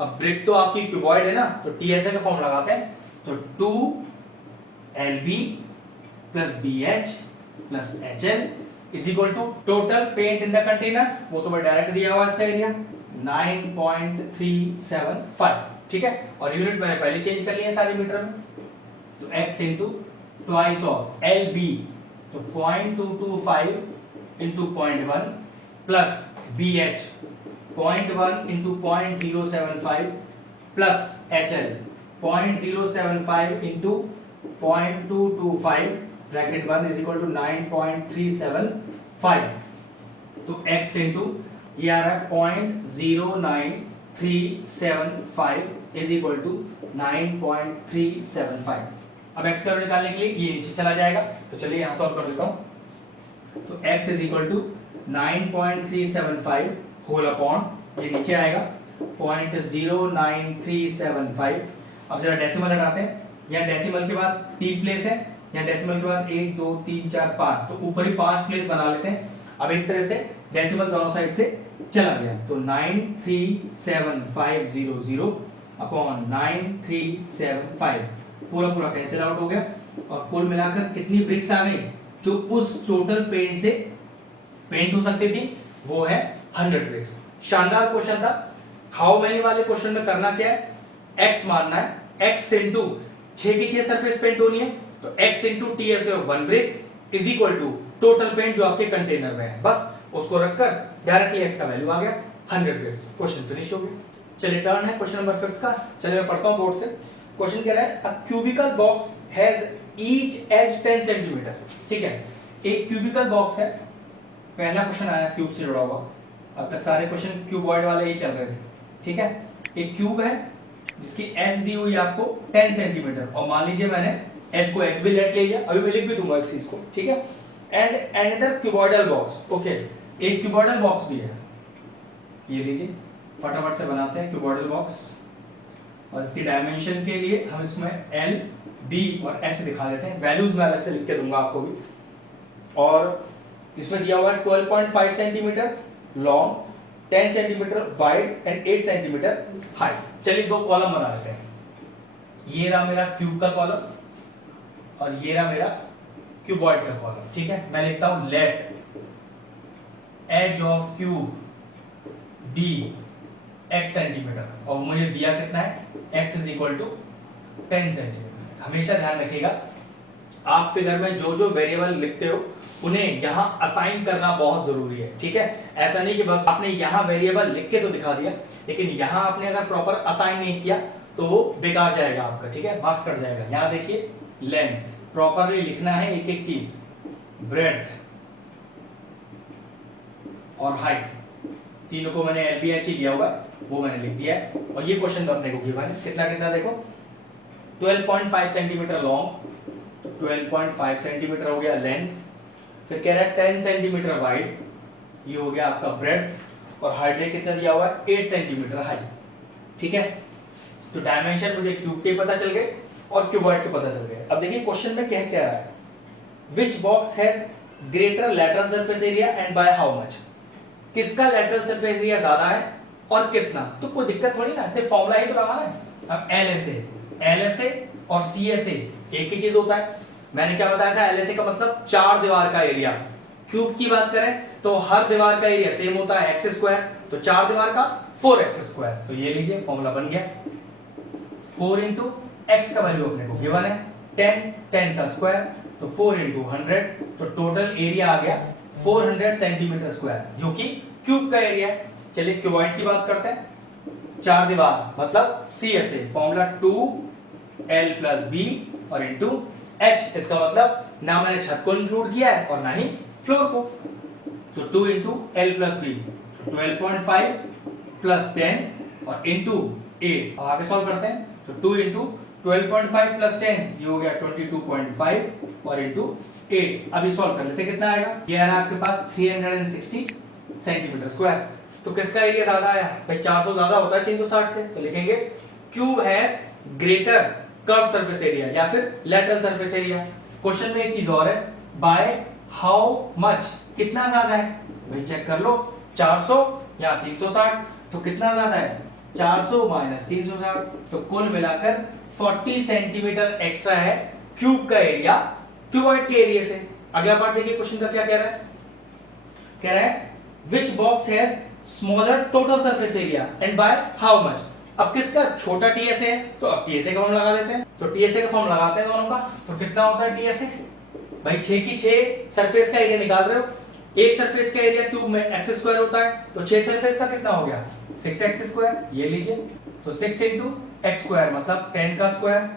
अब ब्रिक तो आपकी क्यूबॉइड है ना, तो TSA का फॉर्म लगाते हैं, तो 2LB plus BH plus HL is equal to total paint in the container, वो तो मैं डायरेक्ट दिया हुआ इसका एरिया 9.375, ठीक है। और यूनिट मैंने पहले चेंज कर लिया सारे मीटर में, तो x into twice of LB, तो 0.225 into 0.1 plus BH 0.1 into 0.075 plus HL 0.075 into 0.225 bracket बंद इज इक्वल टू 9.375, तो x इंटू ये आ रहा है 0.09375 इज इक्वल टू 9.375। अब x का वैल्यू निकालने के लिए ये नीचे चला जाएगा, तो चलिए यहां सॉल्व कर देता हूं। तो x is equal to 9.375 whole upon ये नीचे आएगा 0.09375। अब जरा डेसिमल हटाते हैं, यहाँ डेसिमल के बाद 3 प्लेस है, यहाँ डेसिमल के पास 1 2 3 4 5, तो ऊपर ही 5 प्लेस बना लेते हैं। अब एक तरह से डेसिमल दोनों साइड से चला गया, तो 937,500 अपॉन 9375 पूरा पूरा कैंसिल आउट हो गया, और कुल मिलाकर कितनी ब्रिक्स आ गई जो उस टोटल पेंट से पेंट हो सकती थी, वो है 100 ब्रिक्स। शानदार क्वेश्चन था। हाउ मेनी वाले क्वेश्चन में करना क्या है, x मानना है, x इंटू 6 की 6 सरफेस पेंट होनी है, तो x into TS of 1 brick is equal to total paint जो आपके कंटेनर में है, बस उसको रखकर डायरेक्टली x का वैल्यू आ गया 100 ब्रिक्स। क्वेश्चन फिनिश हो गया। चलिए टर्न है क्वेश्चन नंबर 5 का। चलिए मैं पढ़ता हूं बोर्ड से। क्वेश्चन कह रहा है a cubical box has each edge 10 centimetre, ठीक है। एक क्यूबिकल बॉक्स है, पहला क्वेश्चन आया क्यूब से जुड़ा हुआ, अब तक सारे क्वेश्चन क्यूबॉइड वाले ही चल रहे थे, ठीक है। एक क्यूब है जिसकी एज दी हुई आपको 10 सेंटीमीटर, और मान लीजिए मैंने एज को एक्स भी लेट ले लिया, अभी मैं लिख भी दूंगा इस चीज को, ठीक है। And another cuboidal box, okay, एक क्यूबॉइडल बॉक्स भी है, ये लीजिए फटाफट से बनाते हैं क्यूबॉइडल बॉक्स, और इसकी डायमेंशन के लिए हम इसमें L, B और H दिखा देते हैं, वैल्यूज मैं अलग से लिख के दूंगा आपको भी। और इसमें दिया हुआ है 12.5 centimetre long, 10 centimetre wide and 8 centimetre height. चलिए दो कॉलम बना लेते हैं, ये रहा मेरा क्यूब का कॉलम और ये रहा मेरा क्यूबॉइड का कॉलम, ठीक है। मैं लिखता हूं let edge of cube be x centimeter, और मुझे दिया कितना है, x is equal to 10 centimeter. हमेशा ध्यान रखिएगा, आप फिगर में जो जो वेरिएबल लिखते हो उन्हें यहां असाइन करना बहुत जरूरी है, ठीक है। ऐसा नहीं कि बस आपने यहां वेरिएबल लिख के तो दिखा दिया, लेकिन यहां आपने अगर प्रॉपर असाइन नहीं किया तो वो बेकार जाएगा आपका, ठीक है, मार्क्स कट जाएगा। यहां देखिए लेंथ प्रॉपरली लिखना है, एक एक चीज, ब्रेड्थ और हाइट, तीनों को मैंने LBH ही लिया हुआ है, वो मैंने लिख दिया है। और ये क्वेश्चन में अपने को गिवन है, कितना कितना देखो, 12.5 सेंटीमीटर लॉन्ग, 12.5 सेंटीमीटर हो गया लेंथ, फिर कह रहा है 10 सेंटीमीटर वाइड, ये हो गया आपका ब्रेड्थ, और हाइट कितना दिया हुआ है 8 सेंटीमीटर हाइट, ठीक है। तो डायमेंशन मुझे क्यूब के पता चल गए और क्यूबॉइड के पता चल गए। अब देखिए क्वेश्चन में क्या कह रहा है, which box has greater lateral surface area and by how much, किसका लैटरल सरफेस एरिया ज्यादा है और कितना। तो कोई दिक्कत थोड़ी ना, सिर्फ फॉर्मूला ही तो लगाना है। अब LSA और CSA एक ही चीज होता है। मैंने क्या बताया था, LSA का मतलब 4 दीवार का एरिया, क्यूब की बात करें तो हर दीवार का एरिया सेम होता है x स्क्वायर, तो 4 दीवार का 4x स्क्वायर। तो ये लीजिए फॉर्मूला बन गया, 4 इंटू x का वैल्यू अपने को गिवन है 10 का स्क्वायर, तो 4 इंटू 100, तो टोटल एरिया आ गया 400 सेंटीमीटर स्क्वायर, जो कि क्यूब का एरिया है। चलिए क्यूबॉइड की बात करते हैं, 4 दीवार मतलब CSA, formula 2L plus B और इंटू H, इसका मतलब ना मैंने छत को इंक्लूड किया है और ना ही फ्लोर को, तो 2 into L plus B, 12.5 plus 10 और इंटू 8। अब आगे सॉल्व करते हैं, तो 2 इंटू 12.5 प्लस 10, ये हो गया 22.5 और इंटू 8। अभी सॉल्व कर लेते हैं, कितना आएगा, ये है आपके पास 360 सेंटीमीटर स्क्वायर। तो किसका एरिया ज्यादा आया भाई, 400 ज्यादा होता है 360 से, तो लिखेंगे cube has greater curve surface area या फिर लैटरल सरफेस एरिया। क्वेश्चन में एक चीज और है, बाय हाउ मच, कितना ज्यादा है भाई, चेक कर लो, 400 या 360, तो कितना ज्यादा है 400 माइनस 360, तो कुल मिलाकर 40 सेंटीमीटर एक्स्ट्रा है क्यूब का एरिया क्यूबॉइड के एरिया से। अगला पार्ट देखिए क्वेश्चन का क्या कह रहा है, कह रहा है which box has smaller total surface area and by how much. अब किसका छोटा टीएसए है, तो अब टीएसए का फॉर्म लगा देते हैं, तो टीएसए का फॉर्म लगाते हैं दोनों का, तो कितना होता है टीएसए भाई 6 की 6 सरफेस का एरिया निकाल रहे हो, एक सरफेस का एरिया क्यूब में एक्स स्क्वायर होता है, तो 6 सरफेस का कितना हो गया 6x स्क्वायर, ये लीजिए, तो 6 into x स्क्वायर मतलब 10 का स्क्वायर,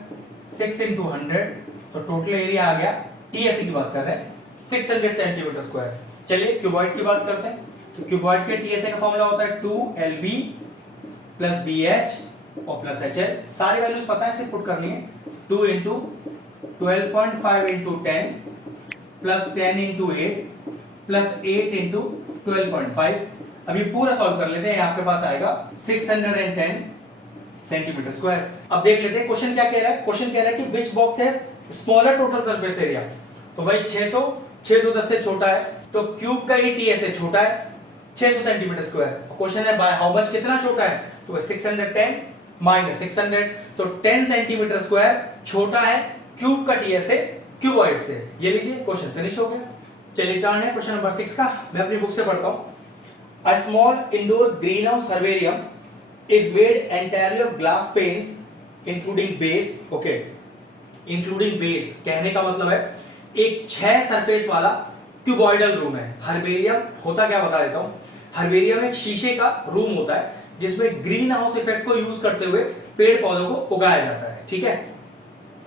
6 into 100, तो टोटल एरिया आ गया, टीएसए की बात कर रहे हैं 600 सेंटीमीटर स्क्वायर। चलिए क्यूबॉइड की बात करते हैं, तो क्यूबॉइड के टीएसए का फॉर्मूला होता है 2lb प्लस bh और प्लस hl, सारी वैल्यूज पता है, सिर्फ पुट करनी है, 2 into 12.5 into 10 plus 10 into 8 plus 8 into 12.5। अभी पूरा सॉल्व कर लेते हैं, आपके पास आएगा 610 सेंटीमीटर स्क्वायर। अब देख लेते हैं क्वेश्चन क्या कह रहा है, क्वेश्चन कह रहा है कि which box has smaller total surface area, तो भाई 610 से छोटा है, तो क्यूब का ही टीएसए छोटा है 600 सेंटीमीटर स्क्वायर। क्वेश्चन है बाय हाउ मच, कितना छोटा है, तो 610 माइनस 600, तो 10 सेंटीमीटर स्क्वायर छोटा है क्यूब का टीएसए क्यूबॉइड से। ये लीजिए क्वेश्चन फिनिश हो गया। चलिए टर्न है क्वेश्चन नंबर 6 का, मैं अपनी बुक से पढ़ता हूं। A small indoor greenhouse herbarium is made entirely of glass panes including base, okay, including base कहने का मतलब है एक 6 सरफेस वाला क्यूबॉइडल रूम है। हर्बेरियम होता क्या बता देता हूं, हर्बेरियम एक शीशे का रूम होता है जिसमें ग्रीन हाउस इफेक्ट को यूज करते हुए पेड़ पौधों को उगाया जाता है, ठीक है।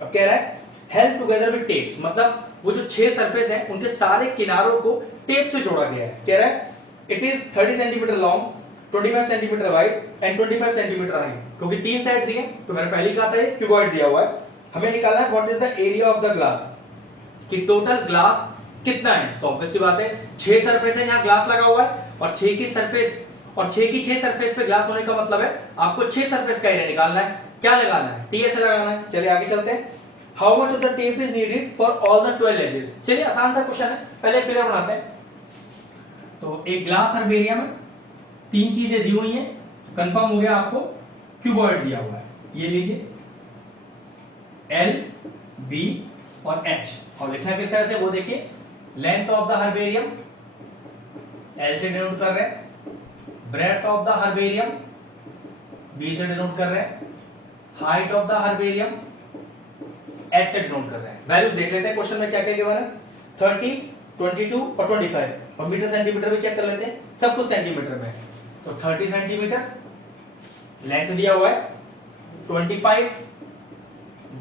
अब कह रहा है हेल्प टुगेदर विद टेप्स, मतलब वो जो 6 सरफेस हैं उनके सारे किनारों को टेप से जोड़ा गया है। कह रहा है it is 30 centimetre long, 25 centimetre wide and 25 centimetre high, क्योंकि 3 साइड दिए, तो मैंने पहले ही कहा था ये क्यूबॉइड दिया हुआ है। हमें निकालना है what is the area of the glass, कि टोटल ग्लास कितना है, तो ऑब्वियसली बात है 6 सरफेस है, यहाँ ग्लास लगा हुआ है और 6 की सरफेस और 6 की 6 सरफेस पे ग्लास होने का मतलब है आपको 6 सरफेस का एरिया निकालना है। क्या लगाना है, टीएसए लगाना है। चलिए आगे चलते हैं। How much of the tape is needed for all the 12 edges. चलिए आसान सा क्वेश्चन है, पहले फिगर बनाते हैं। तो एक ग्लास हर्बेरियम में 3 चीजें दी हुई हैं, कंफर्म हो गया आपको क्यूबॉइड दिया हुआ है, ये लीजिए L, B और H, और लिखना किस तरह से वो देखिए, length of the herbarium L से डिनोट कर रहे हैं, breadth of the herbarium B से डिनोट कर रहे हैं, height of the herbarium H से डिनोट कर रहे हैं। वैल्यू देख लेते हैं क्वेश्चन में क्या क्या गिवन है, 30, 22 और 25, और मीटर सेंटीमीटर भी चेक कर लेते हैं, सब कुछ सेंटीमीटर में। तो 30 सेंटीमीटर लेंथ दिया हुआ है, 25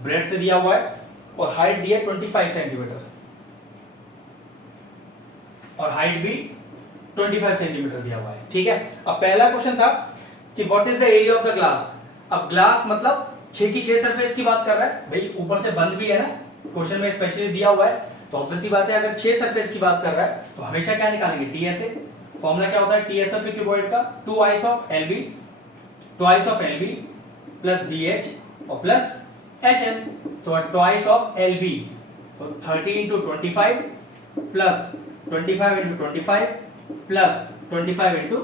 ब्रेड्थ दिया हुआ है और हाइट दिया है 25 सेंटीमीटर, और हाइट भी 25 सेंटीमीटर दिया हुआ है, ठीक है। अब पहला क्वेश्चन था कि what is the area of the glass. अब ग्लास मतलब 6 की 6 सरफेस की बात कर रहा है भाई, ऊपर से बंद भी है ना, क्वेश्चन में स्पेशली दिया हुआ है, तो ऑब्वियसली बात है अगर 6 सरफेस की बात कर रहा है तो हमेशा क्या निकालेंगे, टीएसए। फॉर्मूला क्या होता है टीएसए ऑफ क्यूबॉइड का, 2 ऑफ एलबी प्लस बीएच और प्लस एचएम, तो 2 ऑफ एलबी, तो 30 into 25 plus 25 into 25 plus 25 into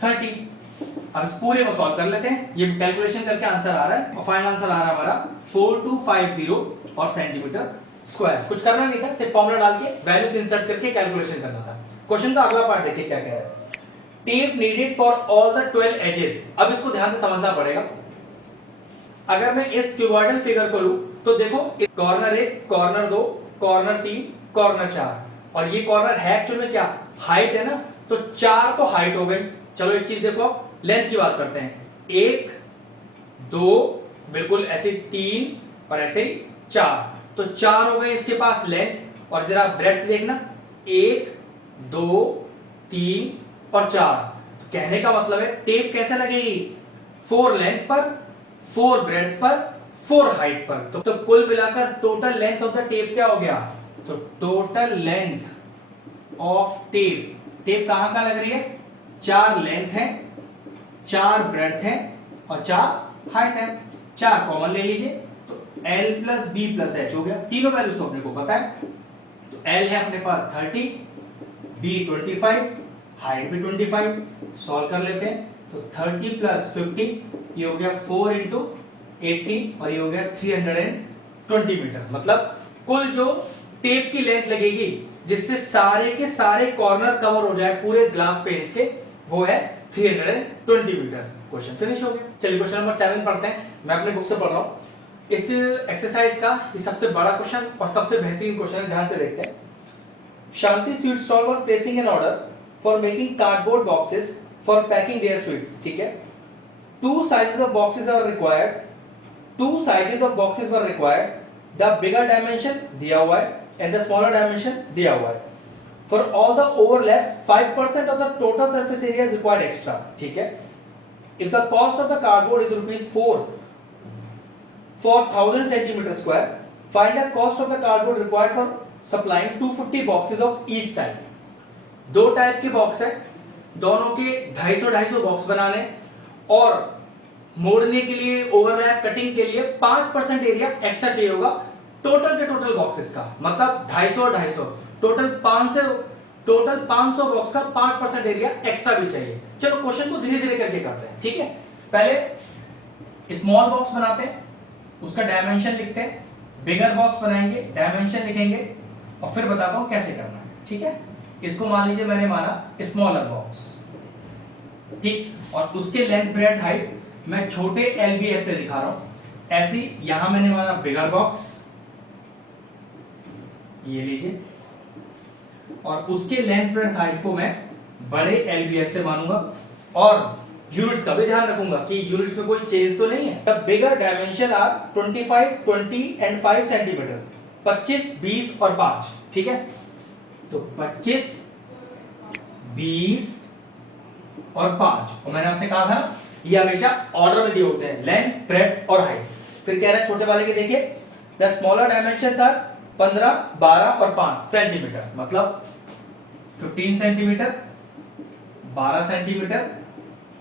30। अब इस पूरे को सॉल्व कर लेते हैं, ये कैलकुलेशन करके आंसर आ रहा है, और फाइनल आंसर आ रहा है हमारा 4250 और सेंटीमीटर स्क्वायर। कुछ करना नहीं था, सिर्फ फॉर्मूला डाल के वैल्यूज इंसर्ट करके कैलकुलेशन करना था। क्वेश्चन का अगला पार्ट देखिए क्या कह रहा है, tape needed for all the 12 edges. अब इसको ध्यान से समझना पड़ेगा। अगर मैं इस क्यूबॉइडल फिगर को लूं तो देखो कॉर्नर 1, कॉर्नर 2, कॉर्नर 3, कॉर्नर 4, और ये कॉर्नर है एक्चुअल में क्या हाइट है ना, तो 4 तो हाइट हो गई। चलो एक चीज देखो, लेंथ की बात करते हैं, 1 2 बिल्कुल ऐसे 3 और ऐसे 4, तो 4 हो गए इसके पास लेंथ, और जरा ब्रेड्थ देखना 1 2 3 और 4। तो कहने का मतलब है टेप कैसे लगेगी, 4 लेंथ पर, 4 ब्रेड्थ पर, 4 हाइट पर, तो कुल मिलाकर total length of the tape क्या हो गया, तो total length of tape, tape कहां कहां लग रही है, 4 लेंथ है, 4 ब्रेड्थ है और 4 हाइट है, 4 कॉमन ले लीजिए, तो L plus B plus H हो गया। तीनों वैल्यूज अपने को पता है, तो L है अपने पास 30, B 25, हाइट भी 25, सॉल्व कर लेते हैं, तो 30 प्लस 50 ये हो गया 4 into 80 और ये हो गया 320 मीटर। मतलब कुल जो टेप की लेंथ लगेगी जिससे सारे के सारे कॉर्नर कवर हो जाए पूरे ग्लास पेन्स के, वो है 320 मीटर। क्वेश्चन फिनिश हो गया। चलिए क्वेश्चन नंबर 7 पढ़ते हैं। मैं अपने बुक से पढ़ रहा हूं। इस एक्सरसाइज का ये सबसे बड़ा क्वेश्चन और सबसे बेहतरीन क्वेश्चन है, ध्यान से देखते हैं। Shanti sweet stall were placing an order for making cardboard boxes for packing their sweets. ठीक है, two sizes of boxes are required, two sizes of boxes were required, the bigger dimension दिया हुआ है एंड द स्मॉलर डायमेंशन दिया हुआ है। For all the overlaps, 5% of the total surface area is required extra. ठीक है, if the cost of the cardboard is rupees 4 for 1000 centimeter square, find the cost of the cardboard required for supplying 250 boxes of each type. दो type के box है, दोनों के 250 box बनाने और मोड़ने के लिए, ओवरलैप कटिंग के लिए 5% एरिया एक्स्ट्रा चाहिए होगा टोटल के टोटल बॉक्सेस का। मतलब 250 और 250 टोटल 500 बॉक्स का 5% एरिया एक्स्ट्रा भी चाहिए। चलो क्वेश्चन को धीरे धीरे करके करते हैं। ठीक है, पहले स्मॉल बॉक्स बनाते हैं, उसका डायमेंशन लिखते हैं, बिगर बॉक्स बनाएंगे, डायमेंशन लिखेंगे और फिर बताता हूं कैसे करना है। ठीक है, इसको मान लीजिए मैंने माना स्मॉलर बॉक्स, ठीक, और उसके लेंथ ब्रेड्थ हाइट मैं छोटे एलबीएस से दिखा रहा हूं। ऐसी यहां मैंने माना बिगर बॉक्स, ये लीजिए, और उसके लेंथ ब्रेड्थ हाइट को मैं बड़े एलबीएस से मानूंगा और यूनिट्स का भी ध्यान रखूंगा कि यूनिट्स में कोई चेंज तो नहीं है। The bigger dimension are 25, 20 and 5 centimeter, 25, 20 और 5। ठीक है, तो 25, 20 और 5, और मैंने आपसे कहा था ये हमेशा ऑर्डर में दिए होते हैं, लेंथ, ब्रेड्थ और हाइट। फिर कह रहा है छोटे वाले के, देखिए द स्मॉलर डायमेंशंस आर 15, 12 और 5 सेंटीमीटर, मतलब 15 सेंटीमीटर, 12 सेंटीमीटर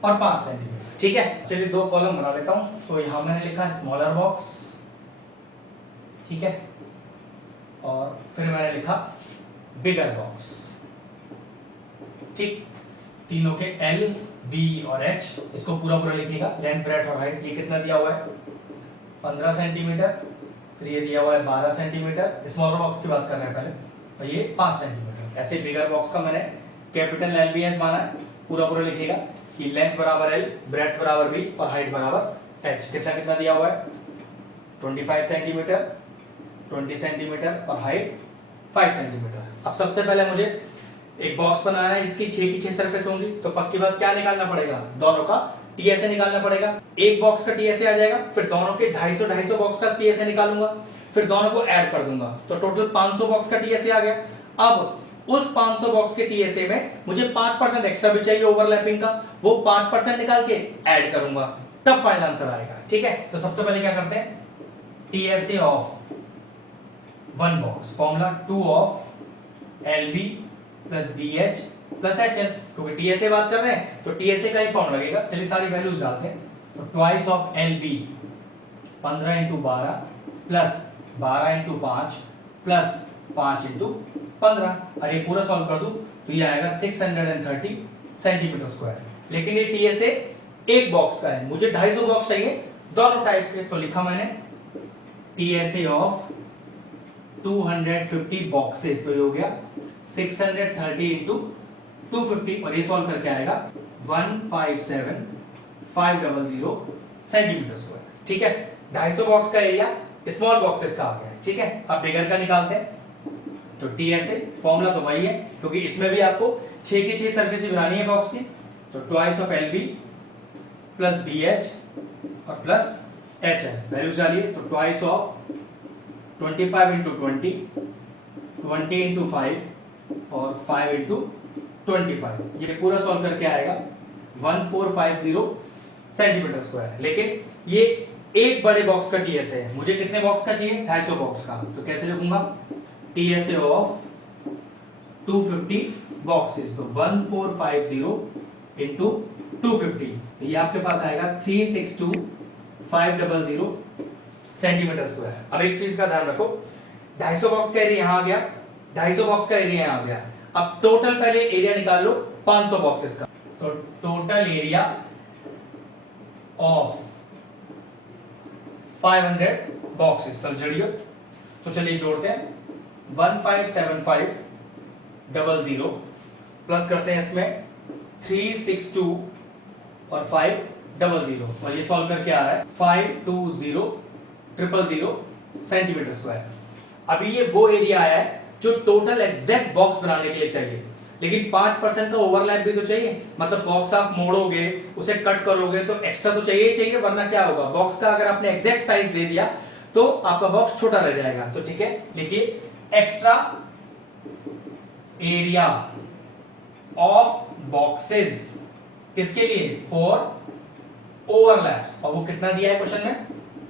और 5 सेंटीमीटर। ठीक है, चलिए दो कॉलम बना लेता हूं। तो यहां मैंने लिखा स्मॉलर बॉक्स, ठीक है, और फिर मैंने लिखा बिगर बॉक्स। ठीक, तीनों के एल, बी और एच, इसको पूरा पूरा लिखिएगा। लेंथ, ब्रेड्थ और हाइट ये कितना दिया हुआ है, 15 सेंटीमीटर, फिर ये दिया हुआ है 12 सेंटीमीटर, स्मॉलर बॉक्स की बात कर रहे हैं पहले, और ये 5 सेंटीमीटर। ऐसे बिगर बॉक्स का मैंने कैपिटल एलबीएस माना है, पूरा पूरा लिखिएगा कि लेंथ बराबर एल, ब्रेड्थ बराबर बी और हाइट बराबर एच। कितना कितना दिया हुआ है, 25 सेंटीमीटर, 20 सेंटीमीटर और हाइट 5 सेंटीमीटर। अब सबसे पहले मुझे एक बॉक्स बनाना है जिसकी 6 की 6 सरफेस होंगी, तो पक्की बात क्या निकालना पड़ेगा, दोनों का टीएसए निकालना पड़ेगा। एक बॉक्स का टीएसए आ जाएगा, फिर दोनों के 250 बॉक्स का टीएसए निकालूंगा, फिर दोनों को ऐड कर दूंगा, तो टोटल 500 बॉक्स का टीएसए आ गया। अब उस 500 बॉक्स के टीएसए में मुझे 5% एक्स्ट्रा भी चाहिए ओवरलैपिंग का, वो 5% निकाल के ऐड करूंगा, तब फाइनल आंसर आएगा। ठीक है, तो सबसे पहले क्या करते हैं, TSA of one box, formula 2 of LB plus BH plus HL, क्योंकि टीएसए बात कर रहे हैं तो टीएसए का ही फॉर्म लगेगा। चलिए सारी वैल्यूज डालते हैं, तो twice of LB 15 × 12 plus 12 × 5 plus 5 × 15, और ये पूरा सॉल्व कर दूं तो ये आएगा 630 सेंटीमीटर स्क्वायर। लेकिन ये टीएसए एक बॉक्स का है, मुझे 250 बॉक्स चाहिए दोनों टाइप के, तो लिखा मैंने टीएसए ऑफ 250 बॉक्सेस, तो ये हो गया 630 × 250, और ये सॉल्व करके आएगा 157500 सेंटीमीटर स्क्वायर। ठीक है, 250 बॉक्स का एरिया स्मॉल बॉक्सेस का आ गया। ठीक है, अब बिगर का निकालते हैं, तो टीएसए फॉर्मूला तो वही है, क्योंकि इसमें भी आपको 6 की 6 सरफेस बनानी है बॉक्स की, तो twice of LB plus BH और प्लस एचएल, वैल्यूज डालिए, तो ट्वाइस ऑफ 25 × 20, 20 × 5 और 5 × 25, ये पूरा सॉल्व करके आएगा 1450 सेंटीमीटर स्क्वायर। लेकिन ये एक बड़े बॉक्स का टीएसए है, मुझे कितने बॉक्स का चाहिए, 250 बॉक्स का, तो कैसे लिखूंगा, टीएसए ऑफ 250 बॉक्सेस, तो 1450 × 250, ये आपके पास आएगा 362500 सेंटीमीटर स्क्वायर। अब एक चीज का ध्यान रखो, 250 बॉक्स का एरिया यहां आ गया, 250 बॉक्स का एरिया यहां आ गया। अब टोटल पहले एरिया निकाल लो 500 बॉक्सेस का, तो टोटल एरिया ऑफ 500 बॉक्सेस, तो जोड़िए, तो चलिए जोड़ते हैं, 157500 प्लस करते हैं इसमें 362 और 500 और ये सॉल्व करके आ रहा है 520000 सेंटीमीटर स्क्वायर। अभी ये वो एरिया आया है जो टोटल एग्जैक्ट बॉक्स बनाने के लिए चाहिए, लेकिन 5% का ओवरलैप भी तो चाहिए, मतलब बॉक्स आप मोड़ोगे उसे कट करोगे तो एक्स्ट्रा तो चाहिए ही चाहिए, वरना क्या होगा, बॉक्स का अगर आपने एग्जैक्ट साइज दे दिया तो आपका बॉक्स छोटा रह जाएगा। तो ठीक है, लिखिए एक्स्ट्रा एरिया ऑफ बॉक्सेस किसके लिए, फॉर ओवरलैप्स, और वो कितना दिया है क्वेश्चन में,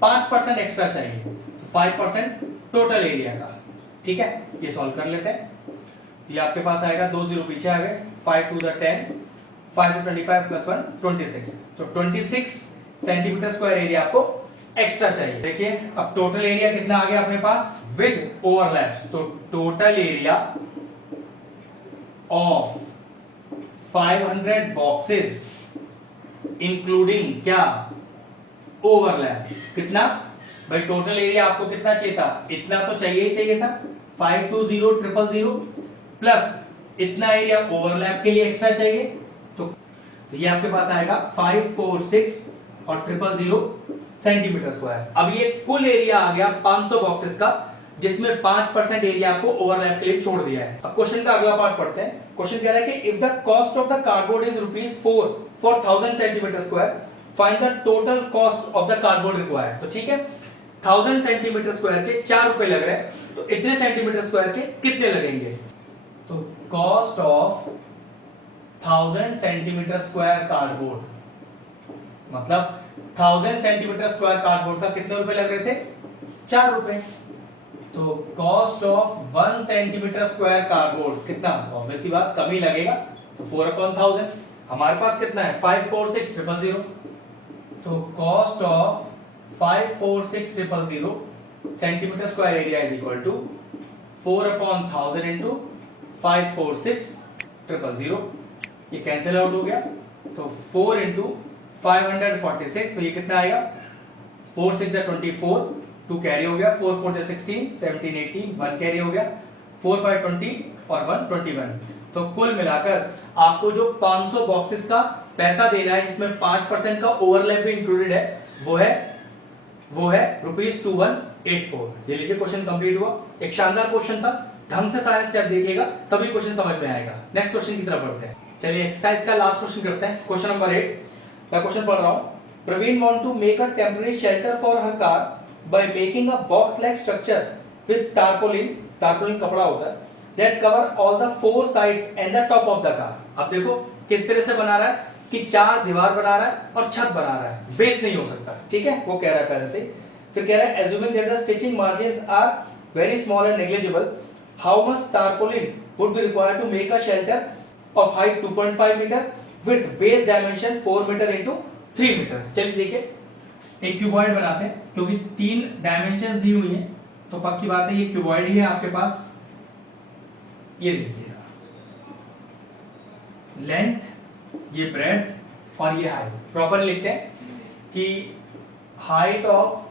5% एक्स्ट्रा चाहिए, तो 5% टोटल एरिया का। ठीक है, ये सॉल्व कर लेते हैं। ये आपके पास आएगा 2 0 पीछे आ गए, 5 2 10, 5 25 प्लस 1 26, तो 26 सेंटीमीटर स्क्वायर एरिया आपको एक्स्ट्रा चाहिए। देखिए अब टोटल एरिया कितना आ गया अपने पास विद ओवरलैप्स, तो total area of 500 boxes including क्या, ओवरलैप, कितना भाई, टोटल एरिया आपको कितना चाहिए था, इतना तो चाहिए ही चाहिए था, 520000 प्लस इतना एरिया ओवरलैप के लिए एक्स्ट्रा चाहिए, तो ये आपके पास आएगा 546 और 000 सेंटीमीटर स्क्वायर। अब ये कुल एरिया आ गया 500 बॉक्सेस का, जिसमें 5% एरिया आपको ओवरलैप के लिए छोड़ दिया है। अब क्वेश्चन का अगला पार्ट पढ़ते हैं। क्वेश्चन कह रहा है कि if the cost of the cardboard is ₹4 for 1000 centimetre square, find the total cost of the cardboard required. तो ठीक है, 1000 सेंटीमीटर स्क्वायर के 4 रुपए लग रहे हैं, तो इतने सेंटीमीटर स्क्वायर के कितने लगेंगे, तो cost of 1000 centimetre square cardboard, मतलब 1000 सेंटीमीटर स्क्वायर कार्डबोर्ड का कितने रुपए लग रहे थे, 4 रुपए, तो cost of 1 centimetre square cardboard कितना, ऑब्वियसली बात कम ही लगेगा, तो 4/1000, हमारे पास कितना है 546000, तो cost of 546000 centimeter square area is equal to 4/1000 into 546000, ये कैंसिल आउट हो गया, तो 4 इंटू 546, तो ये कितना आएगा, 4 6 24, 2 कैरी हो गया, 4 4 16, 17 18, 1 कैरी हो गया, 4 5 20 और 1 21, तो कुल मिलाकर आपको जो 500 बॉक्सेस का पैसा देना है, जिसमें 5% का ओवरलैप भी इंक्लूडेड है, वो है ₹2184। ये लीजिए क्वेश्चन कंप्लीट हुआ। एक शानदार क्वेश्चन था, ढंग से सारे स्टेप देखिएगा तभी क्वेश्चन समझ में आएगा। नेक्स्ट क्वेश्चन की तरफ बढ़ते हैं। चलिए एक्सरसाइज का लास्ट क्वेश्चन करते हैं, क्वेश्चन नंबर 8। मैं क्वेश्चन पढ़ रहा हूं। Praveen want to make a temporary shelter for her car by making a box like structure with tarpaulin कपड़ा होता है that cover all the 4 sides and the top of the car. अब देखो किस तरह से बना रहा है कि 4 दीवार बना रहा है और छत बना रहा है, बेस नहीं हो सकता, ठीक है, वो कह रहा है पहले से। फिर कह रहा है assuming that the stitching margins are very small and negligible, how much tarpaulin would be required to make a shelter of height 2.5 meter with base dimension 4 meter into 3 meter। चलिए देखिए एक क्यूबॉइड बनाते हैं, क्योंकि 3 डायमेंशंस दी हुई हैं, तो पक्की बात है ये क्यूबॉइड ही है आपके पास। ये देखिए लेंथ, ये ब्रेड्थ और ये हाइट। प्रॉपर लिखते हैं कि हाइट ऑफ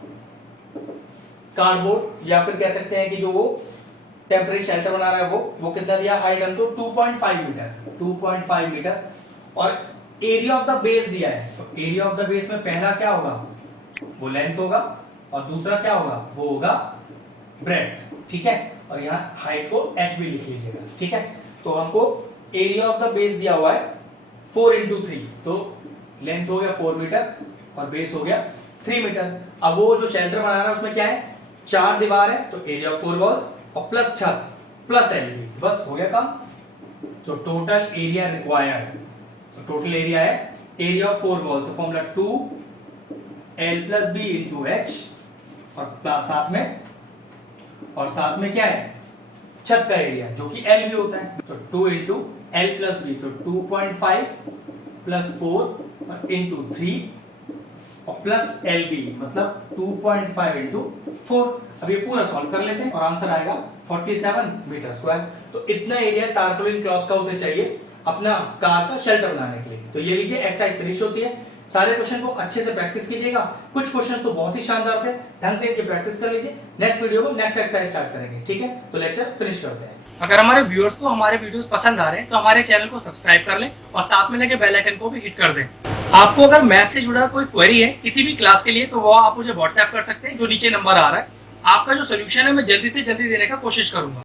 कार्डबोर्ड, या फिर कह सकते हैं कि जो वो टेम्परेरी शेल्टर बना रहा है वो कितना दिया, हाइट हमको 2.5 मीटर 2.5 मीटर, और एरिया ऑफ द बेस दिया है, तो एरिया ऑफ द बेस में पहला क्या होगा, वो लेंथ होगा, और दूसरा क्या होगा, वो होगा ब्रेड्थ, ठीक है, और यहाँ हाइट को h भी लिख लीजिएगा, ठीक है। तो हमको एरिया ऑफ द बेस दिया हुआ है 4 into 3, तो लेंथ हो गया 4 मीटर और बेस हो गया 3 मीटर। अब वो जो शेल्टर बना रहा है उसमें क्या है, 4 दीवार है, तो एरिया ऑफ 4 वॉल्स और प्लस छत प्लस एलबी, बस हो गया काम। तो टोटल एरिया रिक्वायर्ड, तो टोटल एरिया है एरिया ऑफ 4 वॉल्स, तो फॉर्मूला 2l + b * h, और साथ में क्या है, छत का एरिया जो कि l भी होता है, तो 2 * l + b, तो 2.5 + 4 और into 3 और प्लस LB, मतलब 2.5 into 4। अब ये पूरा सॉल्व कर लेते हैं और आंसर आएगा 47 मीटर स्क्वायर। तो इतना एरिया टारपोलिन क्लॉथ का उसे चाहिए अपना कार का शेल्टर बनाने के लिए। तो ये लीजिए एक्सरसाइज फिनिश होती है। सारे क्वेश्चन को अच्छे से प्रैक्टिस कीजिएगा। कुछ क्वेश्चन तो बहुत ही शानदार थे, ढंग से इनकी प्रैक्टिस कर लीजिए। नेक्स्ट वीडियो को नेक्स्ट एक्सरसाइज स्टार्ट करेंगे, ठीक है? तो लेक्चर फिनिश करते हैं। अगर हमारे व्यूअर्स को हमारे वीडियोस पसंद आ रहे हैं तो हमारे चैनल को सब्सक्राइब कर लें और साथ में लगे बेल आइकन को भी हिट कर दें। आपको अगर मैथ से जुड़ा कोई क्वेरी है किसी भी क्लास के लिए तो वो आप मुझे व्हाट्सएप कर सकते हैं, जो नीचे नंबर आ रहा है। आपका जो सोल्यूशन है मैं जल्दी से जल्दी देने का कोशिश करूंगा।